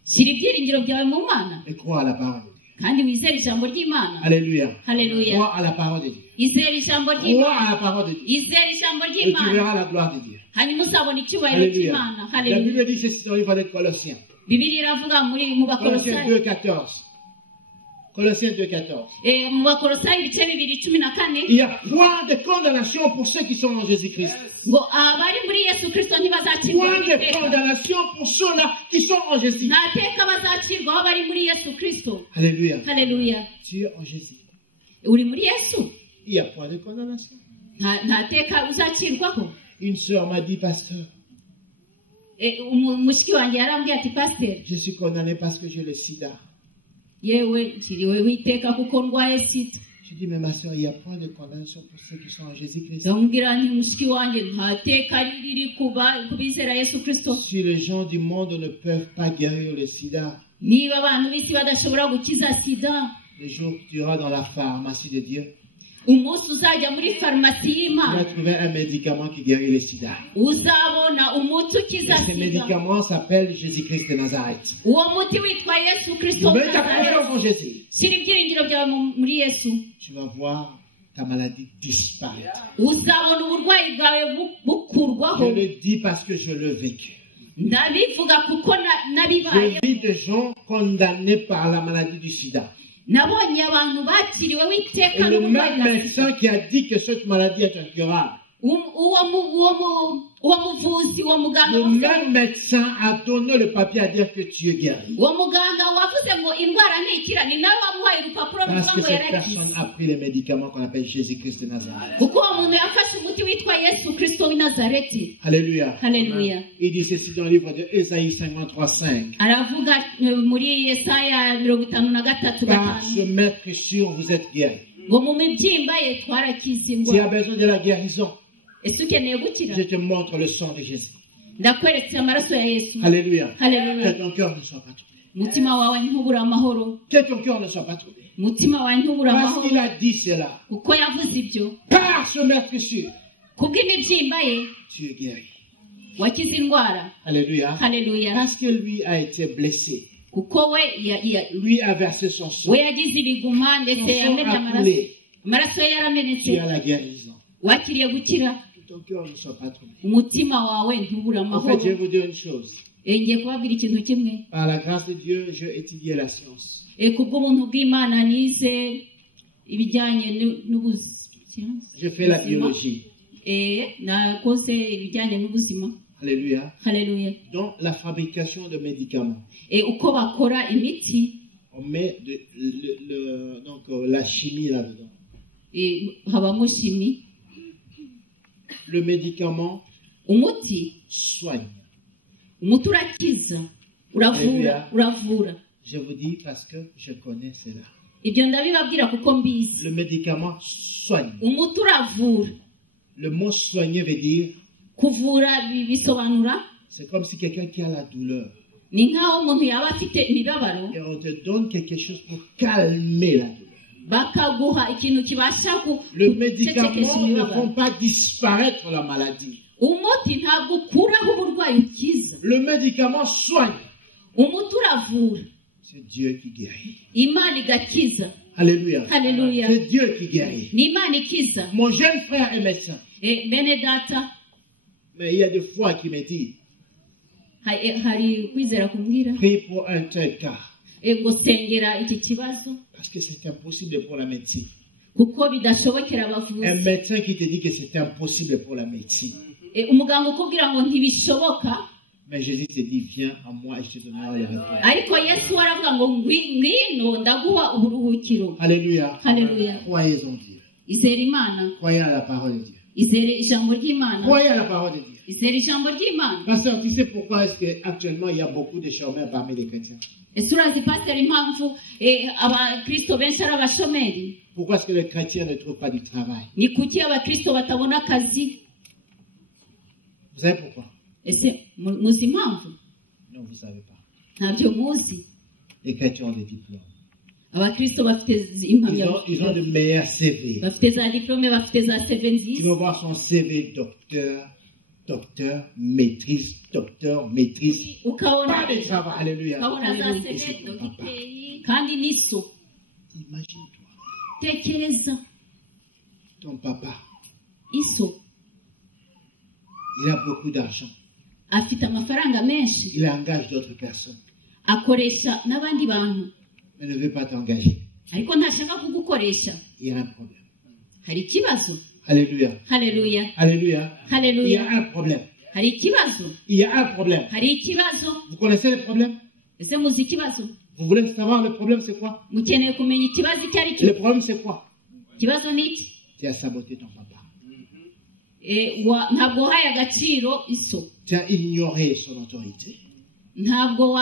Shyira ibyiringiro byawe mu Mana Et crois à la parole de Dieu. kandi wizere ijambo ry'Imana. Alléluia. Haleluya. Crois à la parole de Dieu. Izere ijambo Crois ry'Imana. à la parole de Dieu. Izere ijambo Et tu ry'Imana. verras la gloire de Dieu. Hanyuma uzabona icyubahiro Alléluia. cy'Imana. La Haleluya. Bible dit ceci dans le livre de Colossiens. Bibiliya iravuga mu Colossiens Bakolosayi. 2,14. Colossiens 2,14. Mu Bakolosayi ibice 2:14 Il n'y a point de condamnation pour ceux qui sont en Jésus-Christ. ngo abari muri Yesu Kristo ntibazacirwa Point de iteka. condamnation pour ceux-là qui sont en Jésus. Nta teka bazacirwaho abari muri Yesu Kristo. Alléluia. Haleluya. Tu es en Jésus. Uri muri Yesu. Il n'y a point de condamnation. Nta teka uzacirwaho. Une sœur m'a dit, pasteur, Mushiki wanjye yarambwiye ati pasiteri je suis condamné parce que j'ai le sida. yewe nshyiriwe witeka kuko ndwaye sida. Je dis, mais ma sœur, il n'y a point de condamnation pour ceux qui sont en Jésus-Christ. ndamubwira nti mushiki wanjye nta teka riri ku bizera Yesu Kristo. Si les gens du monde ne peuvent pas guérir le sida, Niba abantu b'isi badashobora gukiza sida, le jour que tu iras dans la pharmacie de Dieu, umunsi uzajya muri farumasi tu y'Imana vas trouver un médicament qui guérit le sida. uzabona umuti ukiza Et ce sida. médicament s'appelle Jésus-Christ de Nazareth. Uwo muti witwa Yesu Kristo. Mets ta confiance en Jésus. Shyira ibyiringiro byawe muri Yesu. Tu vas voir ta maladie disparaître. Uzabona uburwayi bwawe Je bukurwaho. le dis parce que je l'ai vécu. Ndabivuga kuko nabibaye. Je vis de gens condamnés par la maladie du sida. Nabonye abantu bakiriweho Et iteka le n'uburwayi même bwa médecin qui a dit que cette maladie est incurable, uwo muvuzi uwo muganga le même médecin a donné le papier à dire que tu es guéri. uwo muganga wavuze ngo indwara ntikira ni nawe wamuhaye urupapuro Parce ruvuga que ngo cette yarakize. personne a pris les médicaments qu'on appelle Jésus-Christ de Nazareth. kuko uwo muntu yafashe umuti witwa Yesu Kristo w'i Nazareti. Alléluia. Haleluya. Il dit ceci dans le livre de Ésaïe 53:5. aravuga muri Yesaya 53:5 Par ce maître sûr, vous êtes guéri. ngo mu mibyimba ye twarakize Tu as indwara. besoin de la guérison. ese ukeneye gukira? Je te montre le sang de Jésus. ndakweretse amaraso ya Yesu. Alléluia. Haleluya. Que ton cœur ne soit pas troublé. umutima wawe ntubure amahoro. Que ton cœur ne soit pas troublé. umutima wawe ntubure Parce amahoro qu'il a dit cela. kuko yavuze ibyo. Par ce maître sûr, kubw'imibyimba ye tu es guéri. wakize indwara. Alléluia. Haleluya. Parce que lui a été blessé. kuko we Lui a versé son sang. we yagize ibiguma ndetse Son sang yamenye a amaraso. coulé. amaraso ye yaramenetse. Tu as la guérison. wakiriye gukira. Que ton cœur ne soit pas troublé. umutima wawe ntubure En fait, amahoro. je vais vous dire une chose. ngiye kubabwira ikintu kimwe. Par la grâce de Dieu, j'ai étudié la science. kubw'ubuntu bw'Imana nize ibijyanye n'ubuzima. J'ai fait la biologie. nakoze ibijyanye n'ubuzima. Alléluia. Haleluya. Donc, la fabrication de médicaments. uko bakora imiti On met la chimie là-dedans. habamo shimi. Le médicament umuti soigne. umuti urakiza uravura. Je vous dis parce que je connais cela. ibyo ndabibabwira kuko mbizi. Le médicament soigne. umuti uravura. Le mot soigner veut dire, kuvura bisobanura c'est comme si quelqu'un qui a la douleur. ni nk'aho umuntu yaba afite imibabaro Et on te donne quelque chose pour calmer la douleur. bakaguha ikintu kibasha Le gucecekesha médicament ne imibabaro. font pas disparaître la maladie. umuti ntabwo ukuraho uburwayi ukiza. Le médicament soigne. umuti uravura. C'est Dieu qui guérit. Imana igakiza. Alléluia. Haleluya. C'est Dieu qui guérit. ni Imana ikiza. Mon jeune frère est médecin. bene data Mais il y a des fois qui me dit, hari kwizera kumbwira prie pour un tel cas. ngo sengera iki kibazo Parce que c'est impossible pour la médecine. kuko bidashobokera Un abavuzi. médecin qui te dit que c'est impossible pour la médecine. umuganga ukubwira ngo ntibishoboka Mais Jésus s'est dit, viens à moi et je te donnerai les réponses. ariko yesu aravuga ngo ngwino ndaguha uburuhukiro. Alléluia. Haleluya. Croyez en Dieu. Izere Imana, Croyez à la parole de Dieu. izere ijambo ry'Imana, Croyez à la parole de Dieu. izere ijambo ry'Imana. Pasteur, tu sais pourquoi est-ce qu'actuellement il y a beaucoup de chômeurs parmi les chrétiens? Ese urazi pasiteri impamvu abakristo benshi ari abashomeri? Pourquoi est-ce que les chrétiens ne trouvent pas du travail? Ni kuki abakristo batabona akazi? Vous savez pourquoi? Ese muzi impamvu? Non, vous ne savez pas. Ntabyo muzi. Les chrétiens ont des diplômes. Abakristo bafite Ils ont de impamyabumenyi, meilleurs CV. bafite za diplome, bafite za CV Tu nziza. vas voir son CV docteur, maîtrise. Ukabona Pas de travail. Alléluia. ukabona za Et c'est CV ton papa. dogiteri kandi niso. Imagine-toi, Tekereza ton papa, iso il a beaucoup d'argent. afite amafaranga menshi, Il engage d'autres personnes, akoresha n'abandi bantu, mais ne veut pas t'engager. ariko ntashaka kugukoresha. Il y a un problème. Hari ikibazo. Alléluia. Haleluya, Alléluia. Il y haleluya. a un problème. Hari ikibazo, Il y a un problème. hari ikibazo. Vous connaissez le problème? Ese muzi ikibazo? Vous voulez savoir le problème c'est quoi? Mukeneye kumenya ikibazo icyo ari cyo. Le problème c'est quoi? Ikibazo ni iki? Tu as saboté ton papa. Ntabwo wahaye agaciro iso, Tu as ignoré son autorité. ntabwo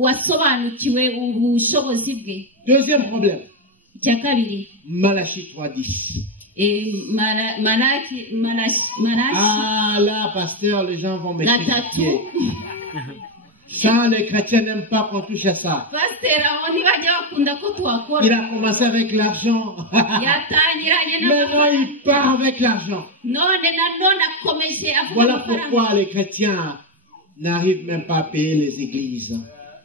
wasobanukiwe ubushobozi bwe. Deuxième problème, Icya kabiri, Malachie 3:10. Malaki Ah là, pasteur, les gens vont me gatatu. critiquer. Ça, les chrétiens n'aiment pas qu'on touche à ça. Pasiteri aho ntibajya bakunda ko Il tuhakora. a commencé avec l'argent. Yatangiranye Maintenant, n'amafaranga, il part avec l'argent. none nanone akomeje avuga Voilà amafaranga. pourquoi les chrétiens n'arrivent même pas à payer les églises.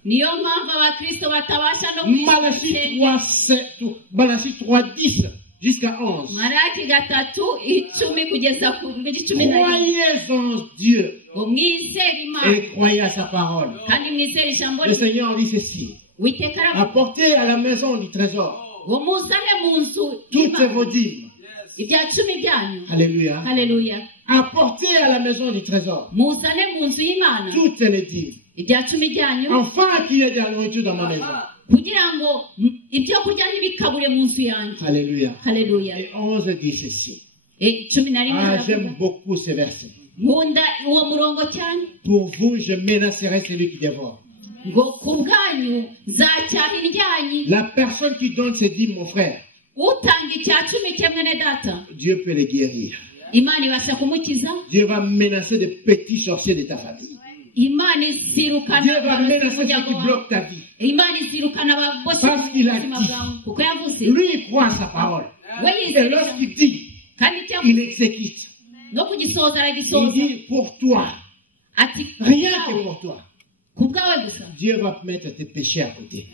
Niyo mpamvu abakristo batabasha no kwishyura Malachie insengero. 3:10 jusqu'à 11. Malaki gatatu 10 kugeza ku 11. Croyez en Dieu Mwizere Imana et croyez à sa parole. kandi mwizere ijambo Le rye. Seigneur dit ceci. Uwiteka aravuga Apportez à la maison du trésor ngo muzane mu nzu toutes y'Imana vos dîmes. ibya 10 byanyu. Alléluia. Haleluya. Apportez à la maison du trésor Muzane mu nzu y'Imana toutes les dîmes. ibya 10 byanyu, Enfin qu'il y ait de la nourriture dans ma maison. kugira ngo ibyo kurya ntibikabure mu nzu yanjye. Alléluia. Haleluya. Et 11 dit ceci. 11 Ah, aravuga, j'aime beaucoup ce verset. nkunda uwo murongo cyane, Pour vous, je menacerai celui qui dévore. ngo ku bwanyu nzacyaha indyanyi. La personne qui donne ses dîmes, mon frère, Utanga icya 10 cye mwene data, Dieu peut les guérir. Imana ibasha kumukiza. Dieu va menacer des petits sorciers de ta famille. Imana izirukana Dieu va abarozi menacer ceux b'umuryango qui wawe. bloquent ta vie. Imana izirukana ababoshye Parce qu'il a ubuzima dit. bwawe, kuko yavuze. Lui, il croit à sa parole. We Et yizera lorsqu'il dit, kandi icyo il yavuze exécute. no kugisohoza Il aragisohoza. dit, pour toi, Ati rien que pour toi, ku bwawe gusa Dieu va mettre tes péchés à côté.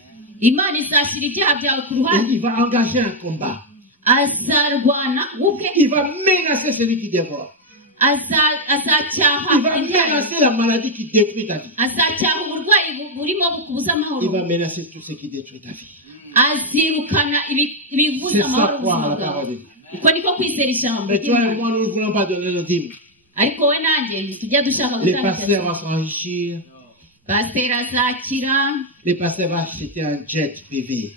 Imana izashyira ibyaha byawe ku Et ruhande, il va engager un combat. azarwana ubwe, Il va menacer celui qui dévore. azacyaha Il va indyanyi, menacer la maladie qui détruit ta vie. azacyaha uburwayi burimo bukubuza Il amahoro, va menacer tout ce qui détruit ta vie. azirukana ibibuza C'est ça, amahoro croire à ubuzima la bwawe. parole de Dieu. Uko niko kwizera ijambo Mais toi et ry'Imana. moi, nous ne voulons pas donner nos dîmes. Ariko we nanjye ntitujya dushaka Les gutanga pasteurs vont icyaha. s'enrichir. Pasiteri azakira, Les pasteurs vont acheter un jet privé.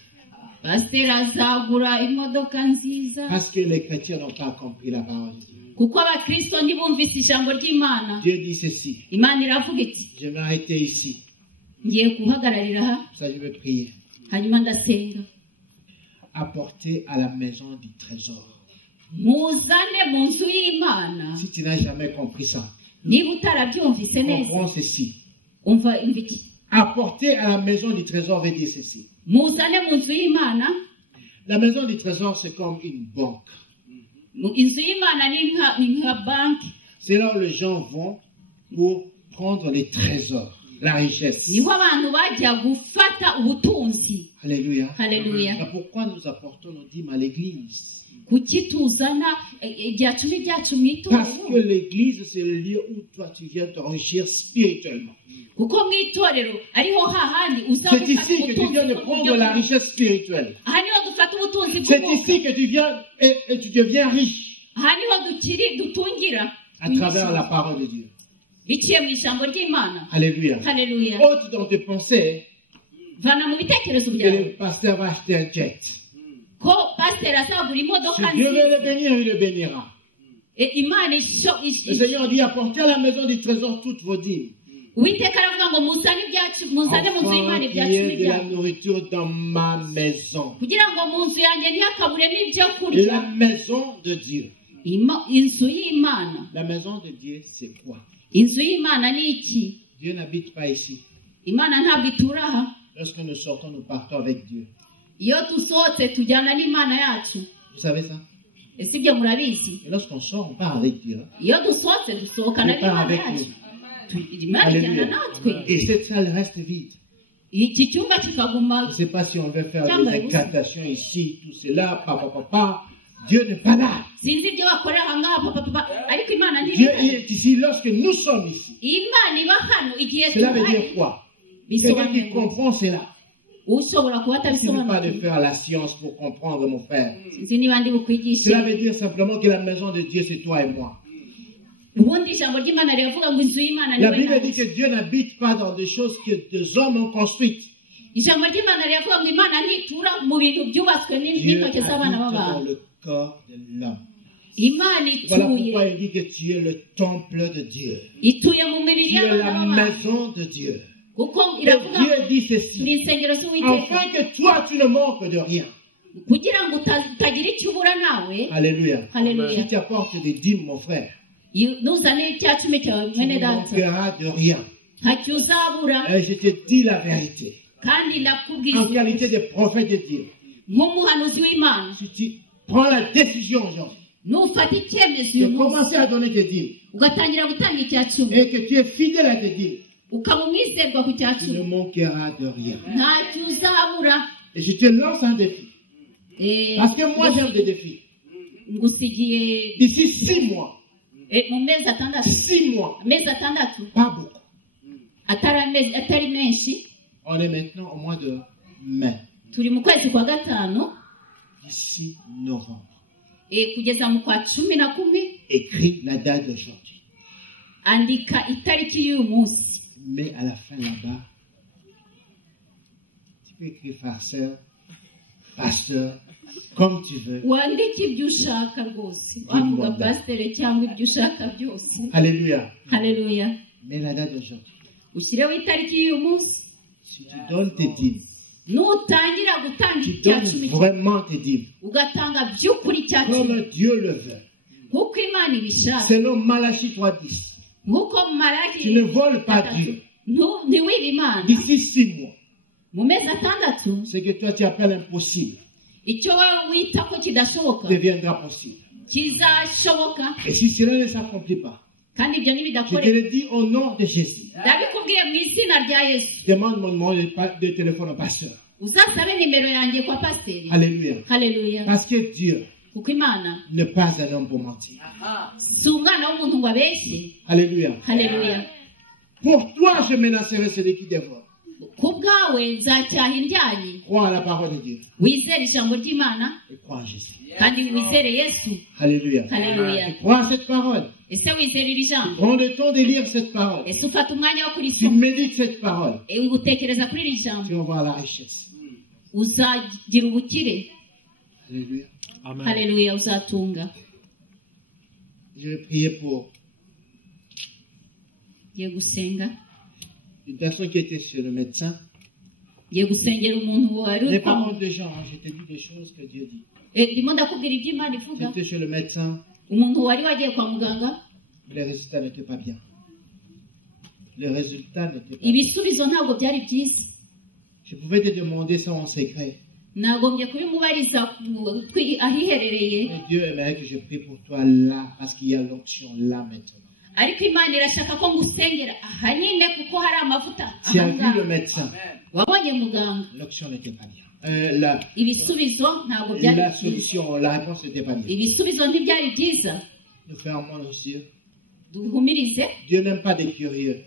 pasiteri azagura imodoka nziza, Parce que les chrétiens n'ont pas compris la parole de Dieu. kuko abakristo ntibumvise ijambo ry'Imana. Dieu dit ceci. Imana iravuga iti, Je vais m'arrêter ici. ngiye guhagararira aha, Ça, je vais prier. hanyuma ndasenga. Apporter à la maison du trésor. Muzane mu nzu y'Imana. Si tu n'as jamais compris ça, Niba utarabyumvise neza, comprends ceci. umva iki. Apporter à la maison du trésor veut dire ceci. Muzane mu nzu y'Imana. La maison du trésor, c'est comme une banque. Inzu y'Imana ni nka banki. C'est là où les gens vont pour prendre les trésors, la richesse. Niho abantu bajya gufata ubutunzi. Alléluia. Haleluya. Mais pourquoi nous apportons nos dîmes à l'église? Kuki tuzana ibya 10 byacu mu Parce que itorero? l'église, c'est le lieu où toi, tu viens t'enrichir spirituellement. Kuko mu itorero ariho hahandi uza C'est gufata ici que tu viens de prendre la richesse spirituelle. aha niho dufata ubutunzi C'est bw'umwuka. ici que tu viens et tu deviens riche aha niho dutungira à travers la parole de Dieu. biciye mu ijambo ry'Imana. Alléluia. Haleluya. Ôte dans tes pensées Vana mu bitekerezo que byawe le pasteur va acheter un jet. ko pasiteri azagura imodoka Si Dieu nziza. veut le bénir, il le bénira. Imana Le Seigneur dit, apportez à la maison du trésor toutes vos dîmes. Uwiteka aravuga ngo muzane ibyacu, muzane mu nzu y'Imana Afin qu'il y ibyacu ait de la n'ibyawe, nourriture dans ma maison. kugira ngo mu nzu yanjye ntihakaburemo ibyo kurya. La maison de Dieu. Inzu y'Imana. La maison de Dieu, c'est quoi? Inzu y'Imana ni iki? Dieu n'habite pas ici. Imana ntabwo itura aha. Lorsque nous sortons, nous partons avec Dieu. Iyo dusohotse tujyana n'Imana yacu. Vous savez ça? Ese ibyo murabizi? Et lorsqu'on sort, on part avec Dieu. Iyo dusohotse dusohokana Il part n'Imana avec yacu. nous. Imana ijyana Alléluia. natwe. Et cette salle reste vide. Iki cyumba kikaguma. Je ne sais pas si on veut faire Tiens, des bah, incantations ici, tout cela, papa. Dieu n'est pas là. Sinzi ibyo bakorera aha ngaha papa, ariko Imana ni Dieu est ici lorsque nous sommes ici. Imana iba hano igihe Cela veut tuhari. dire quoi? Quelqu'un Bisobanuye qui ngo comprend cela. ushobora kuba Il ne suffit pas de atabisobanukiwe. faire la science pour comprendre, mon frère. Sinzi niba ndi bukwigishe. Cela veut dire simplement que la maison de Dieu, c'est toi et moi. Ubundi ijambo ry'Imana riravuga ngo inzu y'Imana ni La we Bible dit nawe. que Dieu n'habite pas dans des choses que des hommes ont construites. Ijambo ry'Imana riravuga ngo Imana ntitura mu bintu byubatswe Dieu n'intoki habite z'abana dans b'abantu. le corps de l'homme. Imana Voilà ituye pourquoi il dit que tu es le temple de Dieu. ituye mu mibiri Tu es y'abana la b'abantu, maison de Dieu. kuko Et iravuga Dieu dit turi ceci. insengero z'Uwiteka, Afin que toi, tu ne manques de rien. kugira ngo utagira icyo ubura nawe. Alléluia. Haleluya. Si tu apportes des dîmes, mon frère, Nuzane icya cumi cyawe tu mwene ne data, manqueras de rien. ntacyo uzabura. Et je te dis la vérité. Kandi En ndakubwiza qualité de prophète de Dieu, nk'umuhanuzi w'Imana, si tu prends la décision aujourd'hui nufata icyemezo uyu de munsi commencer à donner tes dîmes ugatangira gutanga icya cumi, et que tu es fidèle à tes dîmes, ukaba umwizerwa ku cya tu ne cumi, manqueras de rien. ntacyo uzabura. Et je te lance un défi. Parce que moi, j'aime des défis. ngusigiye D'ici 6 mois, mu mezi atandatu, 6 mois, amezi atandatu pas beaucoup. atari menshi. On est maintenant au mois de mai, Turi mu kwezi kwa gatanu, d'ici novembre. kugeza mu kwa cumi na kumwe. Écris la date d'aujourd'hui. Andika itariki y'uyu munsi. Mais à la fin là-bas, tu peux écrire farceur, pasteur, comme tu veux. Wandike ibyo ushaka rwose, wavuga pasiteri cyangwa ibyo ushaka byose. Alléluia. Haleluya. Mais la date d'aujourd'hui, Ushyireho itariki y'uyu munsi. si tu donnes tes dîmes, Nutangira gutanga tu icya donnes cumi, vraiment tes dîmes, ugatanga by'ukuri icya cumi comme Dieu le veut. nk'uko Imana ibishaka, Selon Malachie 3:10, nk'uko Malaki tu ne voles pas Dieu. ntiwibe Imana. D'ici 6 mois, Mu mezi atandatu, ce que toi tu appelles impossible icyo wowe wita ko kidashoboka deviendra possible. kizashoboka, Et si cela ne s'accomplit pas, kandi ibyo je te nibidakoreka, le dis au nom de Jésus. ndabikubwiye mu izina rya Yesu, Demande mon numéro de téléphone au pasteur. uzasabe nimero yanjye kwa pasiteri. Alléluia. Haleluya. Parce que Dieu Kuko Imana n'est pas un homme pour mentir. si umwana w'umuntu ngo abeshye. Alléluia. Haleluya. Pour toi, je menacerai celui qui dévore. Ku bwawe nzacyaha indyanyi. Crois à la parole de Dieu Wizere ijambo ry'Imana et crois en Jésus. kandi wizere Yesu. Alléluia. Haleluya. Et crois à cette parole. Ese wizera iri jambo? Prends le temps de lire cette parole. Ese ufata umwanya wo Tu kurisoma? médites cette parole. Utekereza kuri iri jambo? Tu vas voir la richesse. Uzagira ubukire. Alléluia. Haleluya. Uzatunga. Je vais prier pour Ngiye gusenga. une personne qui était chez le médecin. Ngiye gusengera umuntu wari Les uri kwa paroles de Jean, je t'ai dit des choses que Dieu dit. ndimo ndakubwira ibyo Imana ivuga. J'étais chez le médecin, Umuntu wari wagiye kwa muganga, les résultats n'étaient pas bien. Les résultats n'étaient pas bien. ibisubizo ntabwo byari byiza. Je pouvais te demander ça en secret. Nagombye kubimubariza ahiherereye, Mais Dieu aimerait que je prie pour toi là, parce qu'il y a l'onction là maintenant. ariko Imana irashaka ko ngusengera aha nyine kuko hari amavuta Tu aha as vu ngaha. le médecin, Wabonye muganga, l'onction n'était pas bien. ibisubizo ntabwo byari La byiza. solution, la réponse n'était pas bien. Ibisubizo ntibyari byiza. Nous fermons nos yeux. Duhumirize. Dieu n'aime pas des curieux.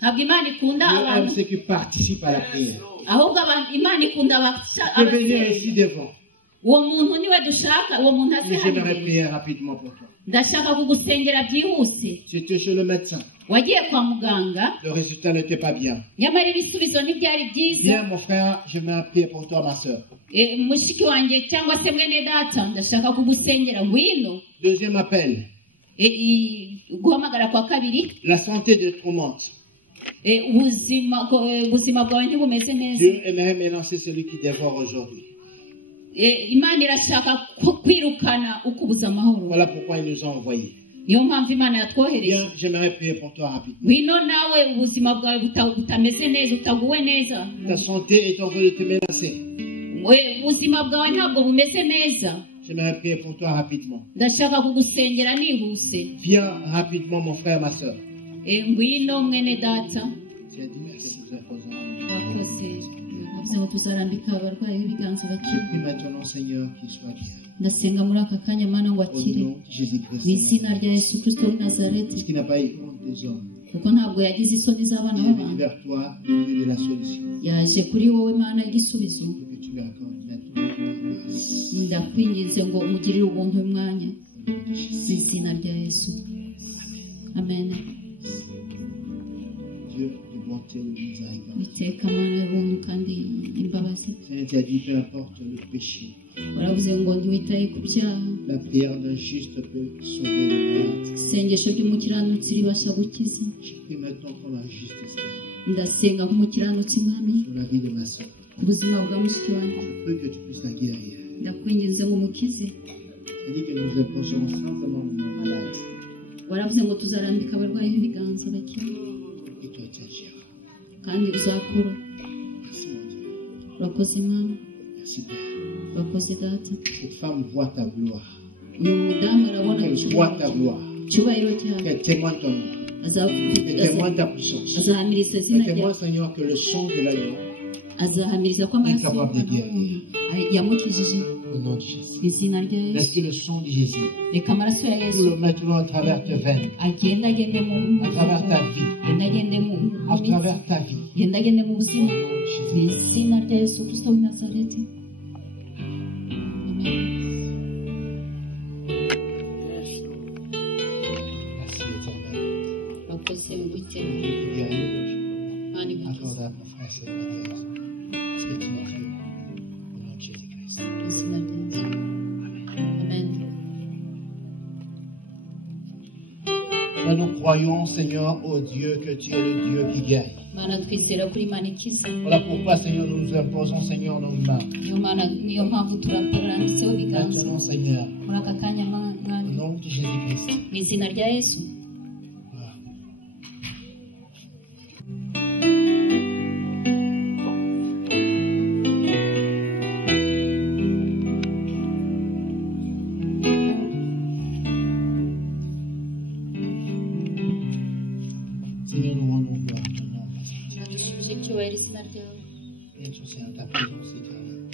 Ntabwo Imana ikunda Dieu aime abantu, ceux qui participent à la prière. ahubwo Imana ikunda Tu peux venir ici devant. uwo muntu niwe dushaka, uwo muntu azi Mais hano j'aimerais imbere. prier rapidement pour toi. Ndashaka kugusengera byihuse. Si tu es chez le médecin, wagiye kwa muganga le résultat n'était pas bien. nyamara ibisubizo ntibyari byiza. Viens mon frère, je mets un pied pour toi ma soeur. Mushiki wanjye cyangwa se mwene data ndashaka kugusengera ngwino. Deuxième appel, Guhamagara kwa kabiri, la santé te tourmente. ubuzima bwawe ntibumeze neza. Dieu aimerait m'élancer celui qui dévore aujourd'hui. Imana irashaka kwirukana ukubuza amahoro. Voilà pourquoi il nous a envoyés. Niyo mpamvu Imana yatwohereje. Viens, j'aimerais prier pour toi rapidement. Ngwino nawe ubuzima bwawe butameze neza, utaguwe neza. Ta santé est en train de te menacer. Ubuzima bwawe ntabwo bumeze neza. J'aimerais prier pour toi rapidement. Ndashaka kugusengera nihuse. Viens rapidement mon frère, ma soeur. Ngwino mwene data. Tu as dit merci. Wakoze. Navuze ngo tuzarambika abarwayi b'ibiganza bakire. Et maintenant Seigneur, qu'il soit bien. Ndasenga muri aka kanya Mana ngo Au akire. nom de Jésus-Christ. Mu izina rya Yesu Kristo w'i Nazareti. Parce qu'il n'a pas eu honte des hommes. Kuko ntabwo yagize isoni z'abana Il est venu b'abantu. vers toi, le Dieu de la solution. Yaje kuri wowe Mana y'igisubizo. Et que tu lui accordes maintenant la grâce. Ndakwinginze ngo umugirire ubuntu umwanya. Mu izina rya Yesu. Amen. Dieu de bonté et de miséricorde. Biteka Mana y'ubuntu kandi imbabazi. Seigneur, tu as dit, peu importe le péché, Waravuze ngo ntiwitaye ku byaha. la prière d'un juste peut sauver le malade. Isengesho ry'umukiranutsi ribasha gukiza. Je prie maintenant pour la justice Ndasenga nk'umukiranutsi Mwami sur la vie de ma soeur. ku buzima bwa mushiki wanjye. Je prie que tu puisses la guérir. Ndakwinginze ngo umukize. Je dis que nous imposerons simplement nos malades. Waravuze ngo tuzarambika abarwayi b'ibiganza bakire. Et toi, tu agiras. Kandi uzakora. Merci, mon Dieu. Urakoze Imana. Merci, Père. Urakoze Data. Cette femme voit ta gloire. Uyu mudamu arabona Qu'elle voit ta gloire. icyubahiro cyawe. Qu'elle témoigne ton nom. Qu'elle témoigne ta puissance. azahamiriza izina Qu'elle ryawe. témoigne, Seigneur, que le sang de l'agneau, Azahamiriza ko amaraso yamukijije. au nom de Jésus. Mu izina rya Yesu. Laisse que le sang de Jésus, Reka amaraso ya nous Yesu le maintenant à travers tes veines, agenda agende mu à travers ta vie, agenda agende mu à travers ta vie. agenda agende mu Au buzima. nom de Jésus. Mu izina rya Yesu Kristo w'i Nazareti. Amen. Merci, Éternel. Urakoze mu bitero. Guéris. Imana ibakize. Accorde à mon frère cette guérison. Parce que tu m'as fait. Au nom de Jésus-Christ. Mu izina rya Yesu. Amen. Nous croyons, Seigneur, ô Dieu, que tu es le Dieu qui guérit. Mana twizera kuri Imana ikiza. Voilà pourquoi, Seigneur, nous nous imposons, Seigneur, nos mains. Niyo mpamvu turambitseho ibiganza. Maintenant, Seigneur, Muri aka kanya au Mana. nom de Jésus-Christ. Mu izina rya Yesu. Voilà. Seigneur, nous rendons gloire à ton nom, parce que tu Dushuje icyubahiro izina ryawe. es au sein de ta présence éternelle.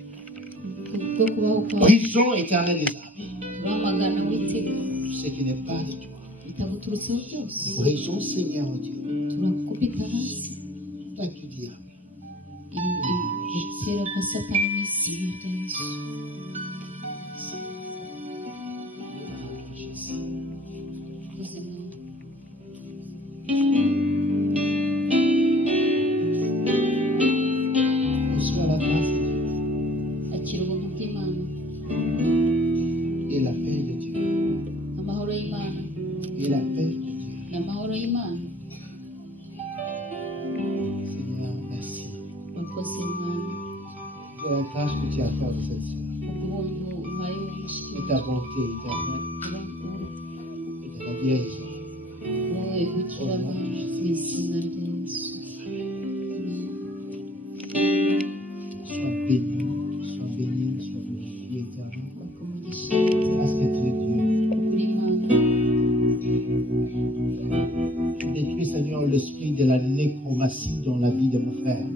Bwo kubaho kwawe. Prison éternelle des âmes. Turamagana witeka. Tout ce qui n'est pas de toi. Bitaguturutseho byose. Brisons, Seigneur, ô Dieu. Turakubita hasi. Attaque du diable. Gutera kwa Satani mu izina rya Yesu. Urakoze Mana. Reçois la grâce de Dieu Akira ubuntu bw'Imana. et la paix de Dieu. Amahoro y'Imana. Et la paix de Dieu. N'amahoro y'Imana. Seigneur, merci Urakoze Mana. de la grâce que tu accordes à cette sœur. Ubuntu uhaye umushiki Et ta bonté éternelle et de la guérison. wowe gukira abantu mu izina rya Yesu. Sois béni, sois béni, sois béni, éternel. Bakumugisha Parce que tu es Dieu. kuri Imana. Détruis, Seigneur, l'esprit de la nécromancie dans la vie de mon frère.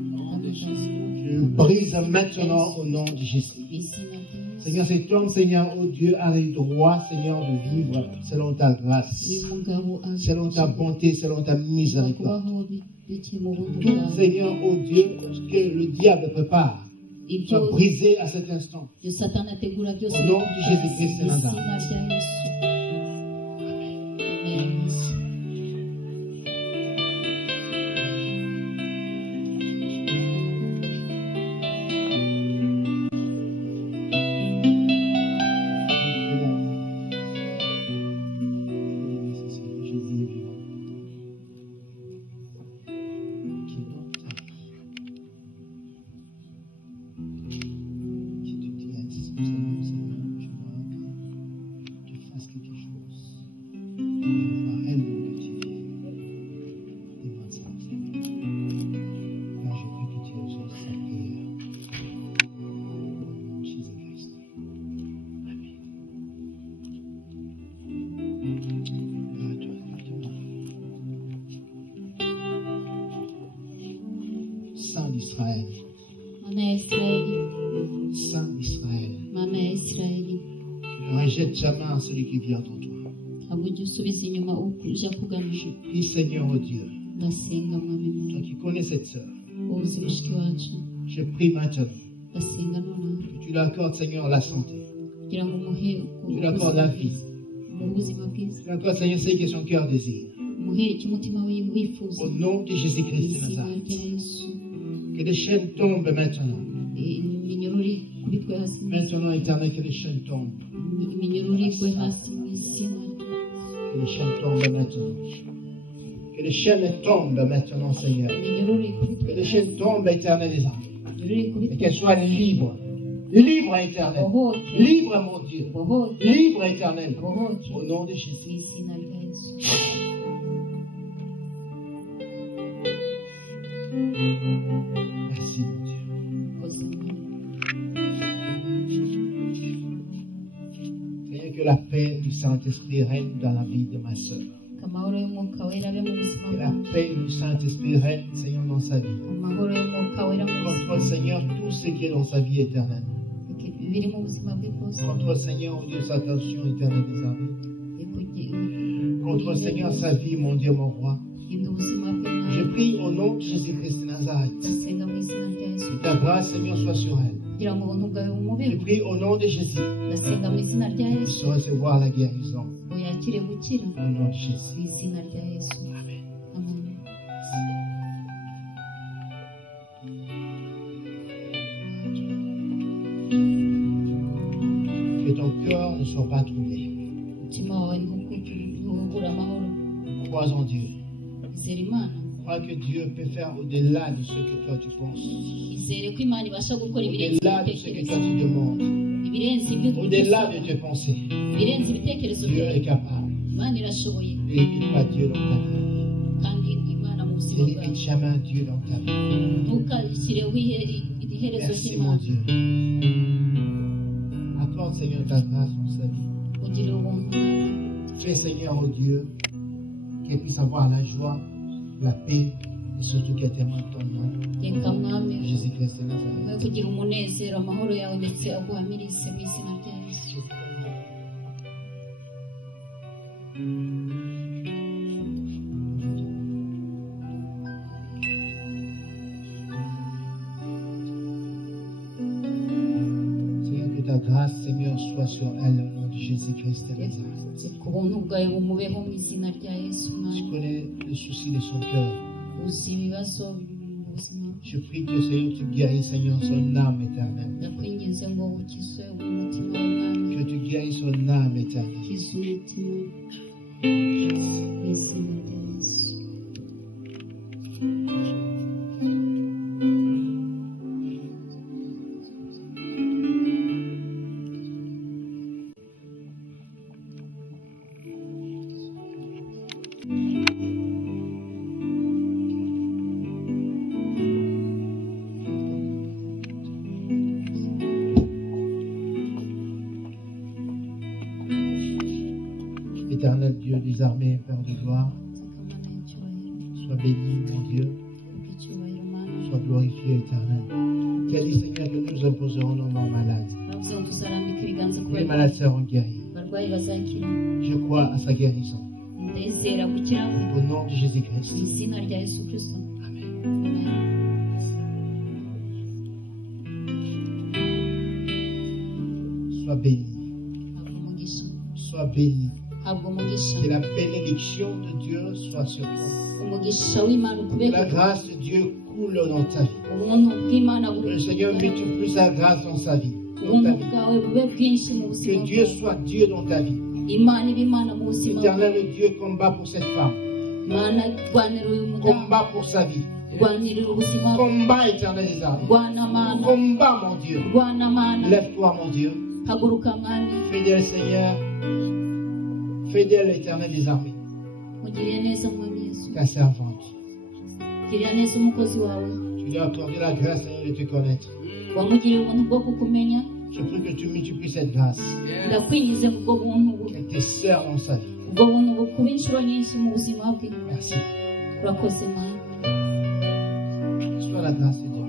Je le brise maintenant au nom de Jésus. Mu izina rya Yesu. Seigneur, cet homme, Seigneur, oh Dieu, a le droit, Seigneur, de vivre selon ta Uyu grâce, mugabo selon ta bonté, selon ta miséricorde. kubaho biciye mu buntu bwawe. Seigneur, oh Dieu, ce que le diable prépare, Ibyo soit brisé à cet instant. Satani ategura byose Au nom de Jésus-Christ, mu Seigneur. izina rya Yesu. Amen. d'Israël, Mana ya Isirayeli, Saint d'Israël, Mana ya Isirayeli, tu ne rejettes jamais celui qui vient en toi. ntabwo ujya usubiza inyuma uje kugana. Prie Seigneur oh Dieu, Ndasenga mwami toi Imana, qui connais cette sœur, wowe uzi mushiki wacu, je prie maintenant ndasenga nonaha que tu lui accordes Seigneur la santé, kugira ngo umuhe tu lui accordes la vie, mu buzima bwiza, tu lui accordes Seigneur ce que son cœur désire. umuhe icyo umutima we wifuza. Au nom de Jésus-Christ de Izina Nazareth, rya Yesu, que les chaînes tombent maintenant. iminyururu ikubitwe hasi mu izina, Maintenant, éternel, que les chaînes tombent. iminyururu igwe hasi mu izina, Que les chaînes tombent maintenant. Que les chaînes tombent maintenant, Seigneur. iminyururu ikubitwe Que les hasi, chaînes tombent, éternel des armées. iminyururu Et ikubitwe qu'elles soient libres. Libres, éternel. bohoke, Libre, mon Dieu. bohoke, Libre, éternel. bohoke, Au nom de mu Jésus. izina rya Yesu. Merci, mon Dieu. Koze mwami. Seigneur, que la paix du Saint-Esprit règne dans la vie de ma soeur. Amahoro y'umwuka wera abe mu buzima Que la bwawe, paix du Saint-Esprit règne, Seigneur, dans sa vie. amahoro y'umwuka wera mu buzima Contrôle, Seigneur, tout ce qui est dans sa vie éternelle. bwawe, biri mu buzima bwe bwose, Contrôle, Seigneur, mon Dieu, sa tension éternelle des armées. Contrôle, Seigneur, sa vie, mon Dieu, mon roi. rinda ubuzima bwe Je mwami, prie au nom de Jésus-Christ de Nazareth. ndasenga mu izina rya Yesu, Que ta grâce, Seigneur, soit sur elle. kugira ngo ubuntu bwawe Je bumubeho. prie au nom de Jésus. Ndasenga mu izina rya Qu'il Yesu, se recevoir la guérison. ngo yakire gukira Au nom de Jésus. mu izina rya Yesu. Amen. Amen. Que ton cœur ne soit pas troublé. Umutima wawe ntubura amahoro, Crois en Dieu. izera Imana, Crois que Dieu peut faire au-delà de ce que toi tu penses. izere ko Imana ibasha gukora ibirenze Au-delà de ce que ibitekerezo, toi tu demandes. ibirenze ibyo Au-delà dusaba, de tes pensées. ibirenze ibitekerezo Dieu byawe. est capable. Imana irashoboye, Ne limite pas Dieu dans ta vie. kandi Imana mu Ne buzima limite bwawe jamais Dieu dans ta vie. ntukashyireho iherezo Merci mon ry'Imana. Dieu. Accorde Seigneur ta grâce dans sa vie. Ugirire ubuntu Fais Seigneur oh Dieu qu'elle puisse avoir la joie, la paix et surtout qu'elle témoigne ton nom. reka mwami Jésus-Christ de we Nazareth. kugira umunezero amahoro yawe ndetse aguhamirize mu izina rya Yesu. Seigneur, que ta grâce, Seigneur, soit sur elle au nom de Jésus-Christ de Nazareth. ku buntu bwawe bumubeho mu izina rya Yesu Tu mwami, connais le souci de son cœur. uzi ibibazo biri mu buzima bwe. Je prie que Seigneur, tu guéris, Seigneur, son âme éternelle. ndakwinginze ngo ukize umutima wawe mwami, Que tu guéris son âme éternelle. ukize umutima mu izina rya Yesu. Éternel Dieu des armées, Père de gloire, Mana y'icyubahiro, sois béni, mon Dieu, icyubahiro Mana, sois glorifié, éternel. Tu as dit, Seigneur, que nous imposerons nos mains malades. uravuze ngo tuzarambika ibiganza ku Les malades seront guéris. barwayi bazakira. Je crois à sa guérison. Ndizera gukira kwe Au nom de mu Jésus-Christ. izina rya Yesu Kristo. Amen. Amen. Sois béni. Habwa umugisha, Sois béni. habwa umugisha, Que la bénédiction de Dieu soit sur toi. umugisha w'Imana Que ukubeho, la grâce de Dieu coule dans ta vie. ubuntu bw'Imana Que le Seigneur multiplie sa grâce dans sa vie. Dans ta ubuntu vie. bwawe bube bwinshi mu buzima Que Dieu bwawe. soit Dieu dans ta vie. Imana ibe Imana mu buzima bwawe. Éternel Dieu, combat pour cette femme. Imana rwanira uyu mudamu, Combat pour sa vie. rwanirira ubuzima bwe, Combat éternel des armées. rwana Mana, Combat mon Dieu. rwana Mana, Lève-toi mon Dieu. haguruka mwami, Fidèle Seigneur. Fidèle éternel des armées. mugirire neza mwami Yesu, Ta servante. girira neza umukozi wawe, Tu lui as accordé la grâce Seigneur de te connaître. wamugiriye ubuntu bwo kukumenya. Je prie que tu multiplies cette grâce. Ndakwinjize mu bwo buntu, Qu'elle te sert dans sa vie. ubwo buntu bukuba inshuro nyinshi mu buzima bwe. Merci. Urakoze Mana, Sois la grâce de Dieu.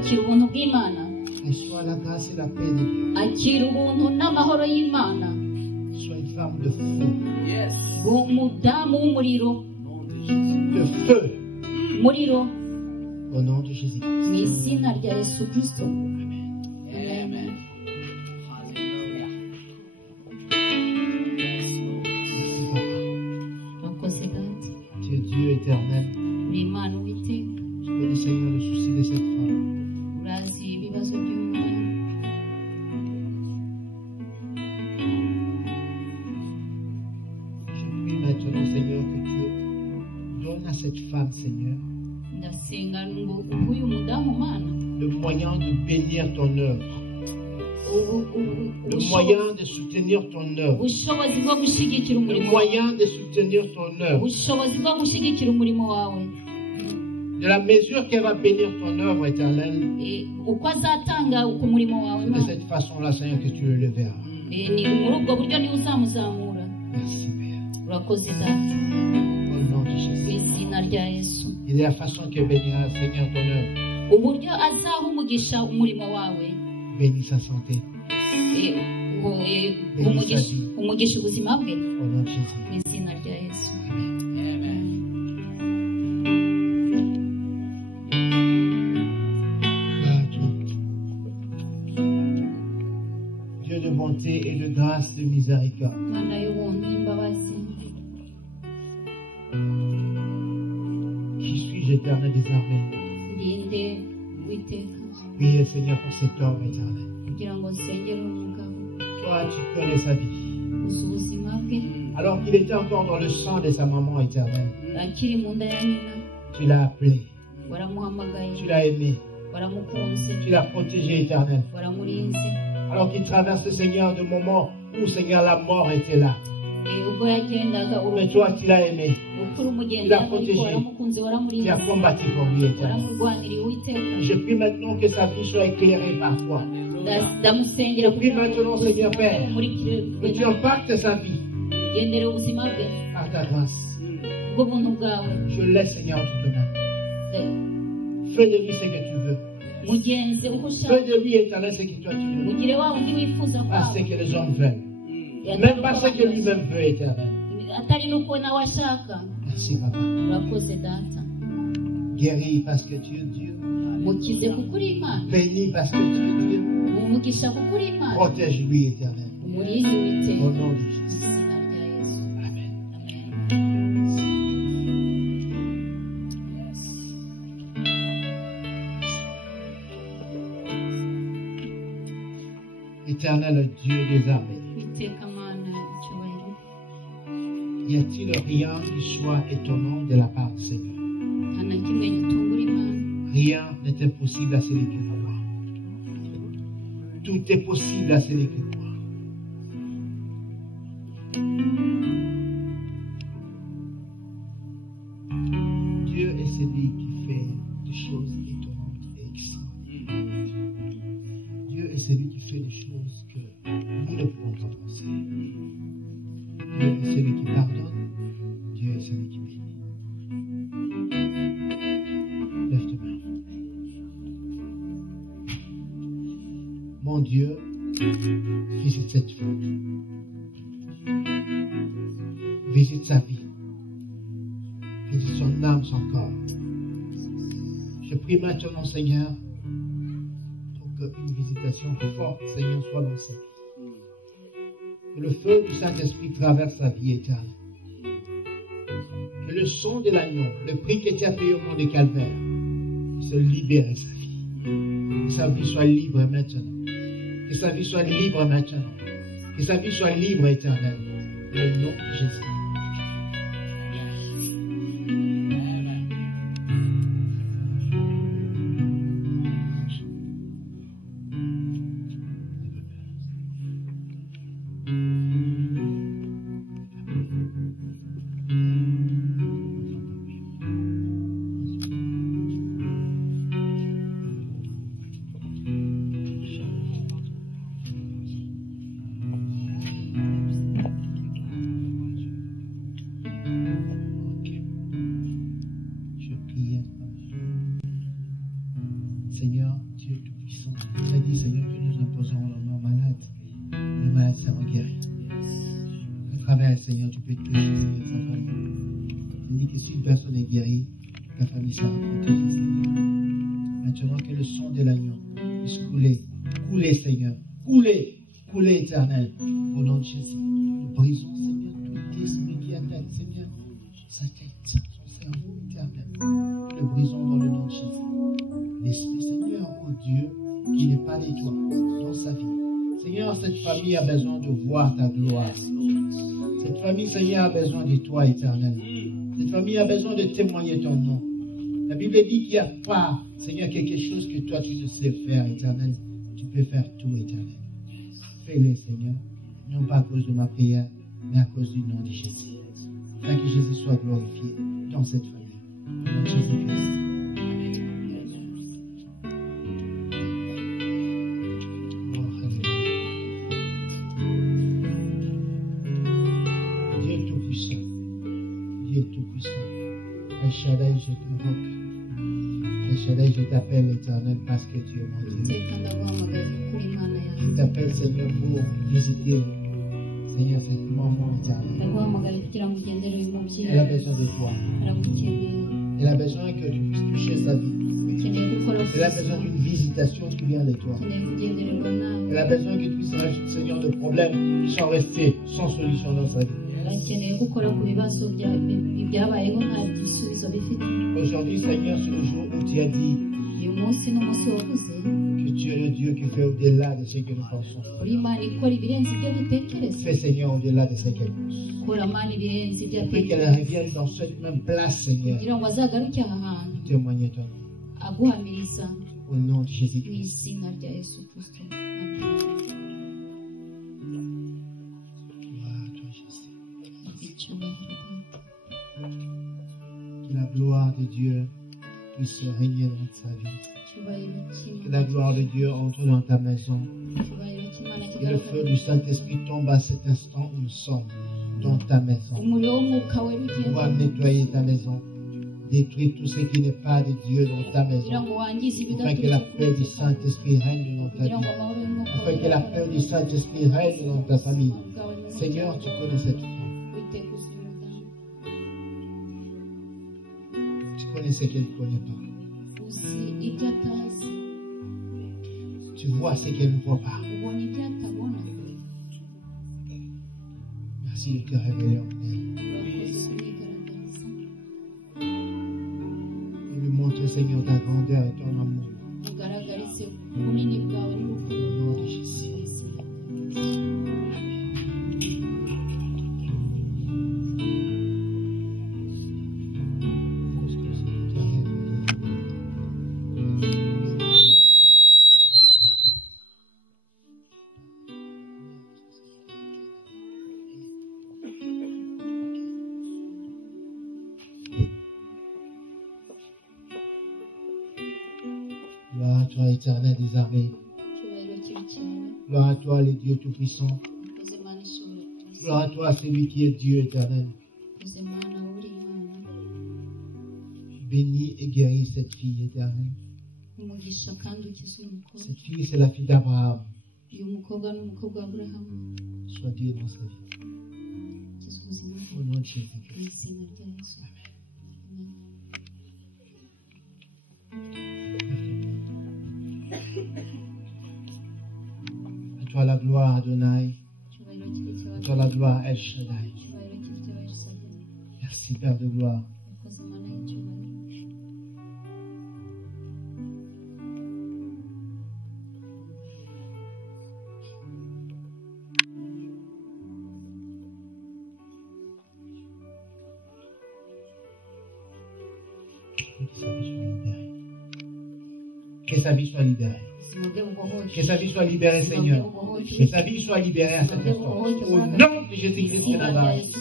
akira ubuntu bw'Imana, reçois la grâce et la paix de Dieu. akira ubuntu n'amahoro y'Imana. Sois une femme de feu. Yes. Umudamu w'umuriro, Nom de Jésus. De feu. umuriro, Au nom de Jésus. mu izina rya Yesu Kristo. Amen. Hallelujah. Yes, Lord. Merci, Papa. Wakoze data, Tu es Dieu éternel. uri Imana Uwiteka, Tu connais, Seigneur, le souci de cette femme. urazi ibibazo by'umuntu. Je prie maintenant, Seigneur, que tu donnes à cette femme, Seigneur, Ndasenga ngo uhe uyu mudamu Mana le moyen de bénir ton œuvre, le ubushobozi moyen de soutenir ton œuvre, bwo gushyigikira le umurimo wawe, moyen de soutenir ton œuvre, ubushobozi bwo gushyigikira umurimo wawe. de la mesure qu'elle va bénir ton œuvre éternelle. Uko azatanga ku murimo wawe De Mana, cette façon-là, Seigneur, que tu le leveras. ni muri ubwo buryo niwe uzamuzamura. Merci, Père. Urakoze data, Au nom de mu Jésus. izina rya Yesu. Et de la façon qu'elle bénira, Seigneur, ton œuvre, Uburyo azaha umugisha umurimo wawe, bénis sa santé. umugisha ubuzima bwe, Au nom de Jésus. mu izina rya Yesu. Amen. Gloire à toi. Dieu de bonté et de grâce, de miséricorde. Mana y'ubuntu n'imbabazi, Qui suis-je, éternel des armées? ndinde Uwiteka, Priez, Seigneur, pour cet homme éternel. kugira ngo nsengere umugabo, Toi, tu connais sa vie. uzi ubuzima bwe, Alors qu'il était encore dans le sang de sa maman éternelle, akiri mu nda ya nyina, tu l'as appelé, waramuhamagaye, tu l'as aimé, waramukunze, tu l'as protégé éternel. waramurinze. Alors qu'il traverse, Seigneur, de moments où, Seigneur, la mort était là. Ubwo yagendaga Mais toi, tu l'as aimé. urupfu rumugendaga, Il a ariko protégé. waramukunze, Tu waramurinze, as combattu pour lui éternel. waramurwaniriye Uwiteka. Je prie maintenant que sa vie soit éclairée par toi. Ndamusengera Je prie maintenant, Seigneur Père, umurikire que tu impactes sa vie ugendere ubuzima bwe par ta grâce. bw'ubuntu bwawe. Je laisse, Seigneur, en toute main. Fais de lui ce que tu veux. Mugenzi uko Fais ushaka, de lui, éternel, ce que toi tu veux. ugire wa wundi wifuza Pas ce kwawe, que les hommes veulent. Même pas ce que lui-même veut, éternel. atari n'uko nawe ashaka. Merci, Papa. Urakoze data, Guéris parce que tu es Dieu. mukize kuko uri Imana, Bénis parce que tu es Dieu. umugisha kuko uri Imana, Protège-lui, éternel. umurinde Au Uwiteka, nom de mu Jésus. izina rya Yesu. Amen. Amen. Éternel Dieu des armées, Uwiteka Mana icyubahiro, y a-t-il rien qui soit étonnant de la part du Seigneur? nta na kimwe gitungura Imana. Rien n'est impossible à celui qui croit. Tout est possible à celui qui croit. Dieu est celui qui fait des choses étonnantes et extraordinaires. Dieu est celui qui fait des choses que nous ne pouvons pas penser. Dieu est celui qui pardonne. Dieu est celui qui bénit. Lève tes mains. Mon Dieu, visite cette femme. Visite sa vie. Visite son âme, son corps. Je prie maintenant, Seigneur, pour qu'une visitation forte, Seigneur, soit dans sa vie. Que le feu du Saint-Esprit traverse sa vie éternelle. Que le sang de l'agneau, le prix qui était payé au mont de Calvaire, se libère de sa vie. Que sa vie soit libre maintenant. Que sa vie soit libre maintenant. Que sa vie soit libre éternelle. Au nom de Jésus. Seigneur, tu peux toucher, Seigneur, sa famille. Tu dis que si une personne est guérie, la famille sera protégée, Seigneur. Maintenant que le sang de l'agneau puisse couler, couler, Seigneur, couler, couler, Éternel, au nom de Jésus. Nous brisons, Seigneur, tout esprit qui attaque, Seigneur, sa tête, son cerveau, Éternel. Le brisons dans le nom de Jésus. L'Esprit, Seigneur, oh Dieu, qui n'est pas de toi, dans sa vie. Seigneur, cette famille a besoin de voir ta gloire. Cette famille, Seigneur, a besoin de toi, Éternel. Cette famille a besoin de témoigner ton nom. La Bible dit qu'il n'y a pas, Seigneur, quelque chose que toi tu ne sais faire, Éternel. Tu peux faire tout, Éternel. Fais-le, Seigneur, non pas à cause de ma prière, mais à cause du nom de Jésus. Afin que Jésus soit glorifié dans cette famille. Au nom de Jésus-Christ. Je t'appelle, Éternel, parce que tu es mon Dieu. Je t'appelle, Seigneur, pour visiter, Seigneur, cet moment éternel. Elle a besoin de toi. Elle a besoin que tu puisses toucher sa vie. Elle a besoin d'une visitation qui vient de toi. Elle a besoin que tu puisses rajouter, Seigneur, de problèmes qui sont restés sans solution dans sa vie. Aujourd'hui, Seigneur, c'est le jour où tu as dit que tu es le Dieu qui fait au-delà de ce que nous pensons. Fais, Seigneur, au-delà de ce qu'elle pense. Je prie qu'elle revienne dans cette même place, Seigneur, pour témoigner ton nom. Au nom de Jésus-Christ. Que la gloire de Dieu puisse régner dans sa vie. Que la gloire de Dieu entre dans ta maison. Que le feu du Saint-Esprit tombe à cet instant où nous sommes dans ta maison. Pour nettoyer ta maison. Détruire tout ce qui n'est pas de Dieu dans ta maison. Afin que la paix du Saint-Esprit règne dans ta vie. Afin que la paix du Saint-Esprit règne dans ta famille. Seigneur, tu connais cette femme. Tu connais ce qu'elle ne connaît pas. Tu vois ce qu'elle ne voit pas. Merci de te révéler en elle. Et lui montrer, Seigneur, ta grandeur et ton amour. Au nom de Jésus. Gloire à toi, éternel des armées. Gloire à toi, le Dieu Tout-Puissant. Gloire à toi, celui qui est Dieu éternel. Bénis et guéris cette fille éternelle. Cette fille, c'est la fille d'Abraham. Sois Dieu dans sa vie. Au nom de Jésus-Christ. À toi la gloire, Adonai. À toi la gloire, El Shaddai. Merci, Père de gloire. Que sa vie soit libérée. Que sa vie soit libérée, Seigneur. Que sa vie soit libérée à cet instant. Au nom de Jésus-Christ de Nazareth.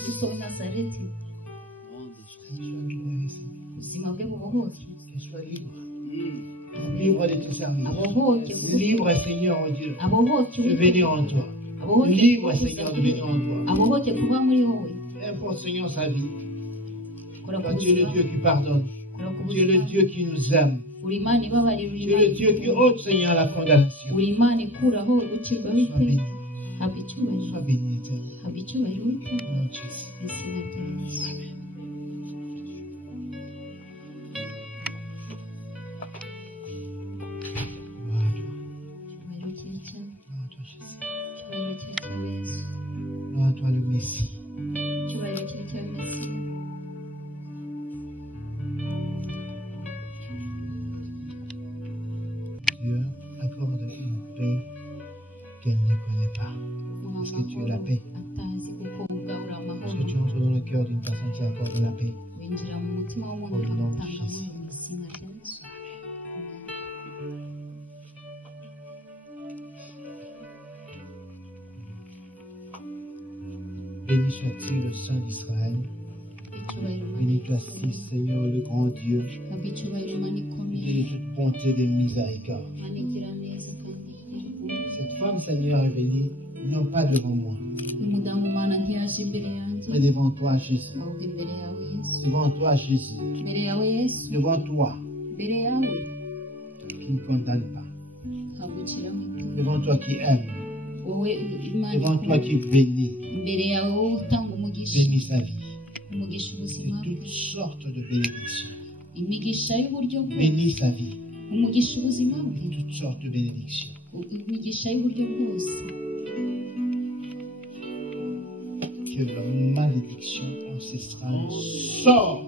Qu'elle soit libre. Libre de te servir. Libre, Seigneur, en Dieu, de venir en toi. Libre, Seigneur, de venir en toi. Peu importe, Seigneur, sa vie. Toi, tu es le Dieu qui pardonne. Tu es le Dieu qui nous aime. Tu es le Dieu qui ôte, Seigneur, la condamnation. Sois béni. haba icyubahiro Sois béni, éternel. haba icyubahiro Au Uwiteka nom de Jésus. mu izina rya Yesu. Gloire à toi. Icyubahiro kibe cyawe, Gloire à toi, Jésus. icyubahiro kibe cyawe Yesu, Gloire à toi, le Messie. icyubahiro kibe cyawe Mesiya. Dieu accorde une paix qu'elle ne connaît pas. Parce que tu es la paix. atazi kuko ubwawe uri Parce amahoro, que tu entres dans le cœur d'une personne qui accorde la paix. winjira mu mutima w'umuntu Au nom de ukamutanga Jésus. amahoro mu izina rya Yesu. Béni sois-tu le Saint d'Israël. Icyubahiro Imana Béni toi ikomeye, aussi, Seigneur, le grand Dieu, haba icyubahiro Imana Dieu ikomeye, de toute bonté et de miséricorde. Imana igira neza kandi igira ubuntu. Cette femme, Seigneur, est venue, non pas devant moi, Umudamu Mana ntiyaje imbere yanjye, mais devant toi, Jésus. ahubwo imbere yawe Yesu, Devant toi, Jésus. imbere yawe Yesu, Devant toi, imbere yawe qui ne condamne pas. haguciramo iteka, Devant toi qui aime. wowe Imana Devant toi ikomeye, qui bénit. imbere yawe wowe utanga umugisha, Bénis sa vie. umugisha De ubuzima bwe, toutes sortes de bénédictions. imigisha y'uburyo bwose, Bénis sa vie. umugisha ubuzima bwe, De toutes sortes de bénédictions. imigisha y'uburyo bwose, Que la malédiction ancestrale sort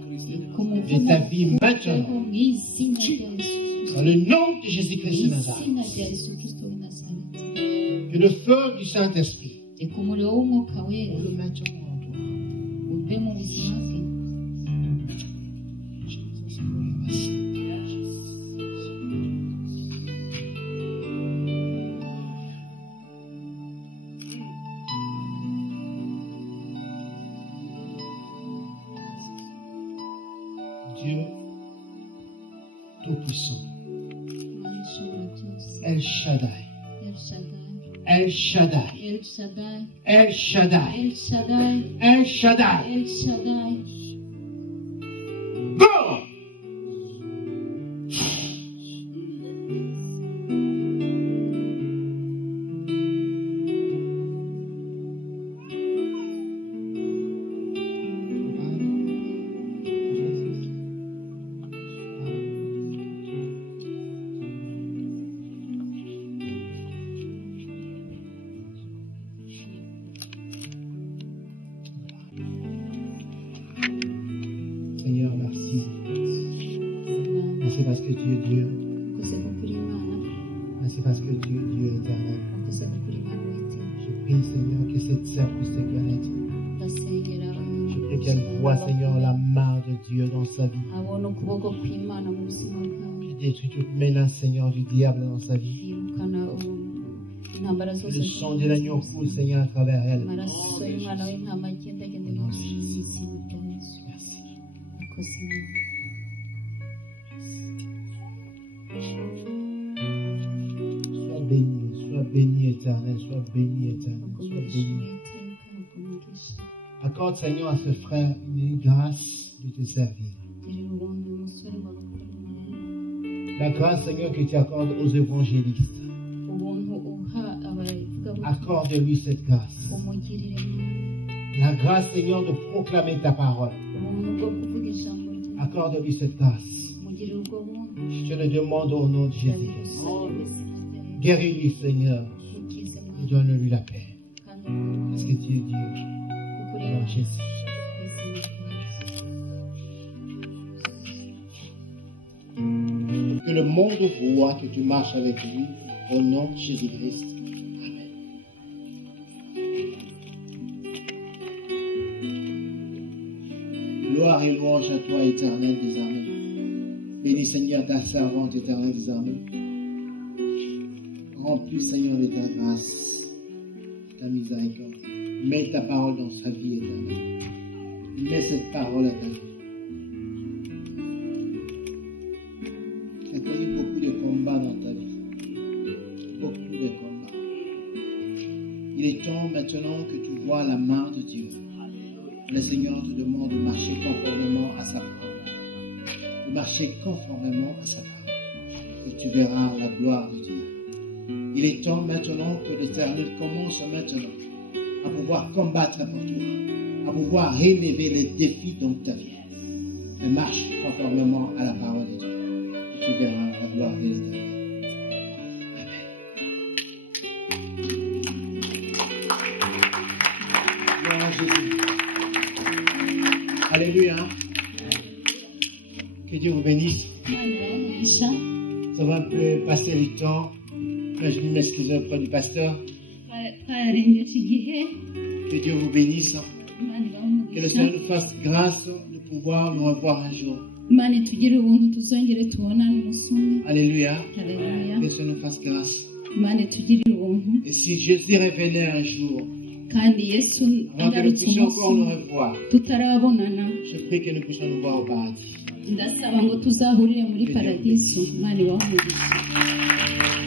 ku de ta vie muvumo maintenant. mu izina rya Yesu, Dans le nom de Jésus-Christ de mu Nazareth. izina rya Yesu Kristo w'i Nazareti. Que le feu du Saint-Esprit Reka umuriro w'umwuka wera le maintenant en toi. uve mu buzima bwe, Dieu Tout-Puissant. Imana ishobora byose, El Shaddai. El Shaddai, El Shaddai. El Shaddai, El Shaddai. El Shaddai, El Shaddai. El Shaddai. Go! Seigneur, merci. Merci parce que tu es Dieu. Urakoze kuko uri Imana, Merci parce que tu es Dieu éternel. urakoze kuko uri Imana Uwiteka. Je prie, Seigneur, que cette sœur puisse te connaître. Ndasengera Je prie qu'elle voie, Seigneur, la main de Dieu dans sa vie. abona ukuboko kw'Imana mu buzima bwawe, Je détruis toute menace, Seigneur, du diable dans sa vie. yirukana intambara Que zose le sang de l'agneau coule, Seigneur, à travers elle. amaraso y'umwana w'intama agenda agende mu izina rya Yesu. Merci. Urakoze Imana. Sois béni, éternel, sois béni, éternel, sois Umugisha béni. Uwiteka, umugisha. Accorde, Seigneur, à ce frère une grâce de te servir. Girira ubuntu uyu musore ngo agukore umurimo. La grâce, Seigneur, que tu accordes aux évangélistes. Ubuntu uha abavugabutumwa, Accorde-lui cette grâce. umugirire neza. La grâce, Seigneur, de proclamer ta parole. Ubuntu bwo kuvuga ijambo ryawe, Accorde-lui cette grâce. umugirire ubwo buntu. Je te le demande au nom de Jésus. Ndabigusabye mu izina rya Yesu. Guéris-lui, Seigneur, Ukize et Mwana, donne-lui la paix. kandi umwami Parce que tu es Dieu. kuko uri Au nom Imana. de Jésus. Mu izina rya Yesu. Que le monde voit que tu marches avec lui. Au nom de Jésus-Christ. Amen. Gloire et louange à toi, éternel des armées. Bénis, Seigneur, ta servante éternelle des armées. Remplis, Seigneur, de ta grâce, de ta miséricorde. Mets ta parole dans sa vie éternelle. Mets cette parole à ta vie. Tu as connu beaucoup de combats dans ta vie. Beaucoup de combats. Il est temps maintenant que tu vois la main de Dieu. Le Seigneur te demande de marcher conformément à sa parole. De marcher conformément à sa parole. Et tu verras la gloire de Dieu. Il est temps maintenant que l'Éternel commence maintenant à pouvoir combattre pour toi, à pouvoir relever les défis dans ta vie. Et marche conformément à la parole de Dieu. Tu verras la gloire de l'Éternel. Jésus. Alléluia. Que Dieu vous bénisse. Ça va un peu passer le temps. Je m'excuse auprès du pasteur. Que Dieu vous bénisse. Que le Seigneur nous fasse grâce de pouvoir nous revoir un jour. Alléluia. Que le Seigneur nous fasse grâce. Et si Jésus revenait un jour, avant que nous puissions encore nous revoir, je prie que nous puissions nous voir au paradis. ndasaba ngo tuzahurire muri paradiso. Imana ibahe umugisha.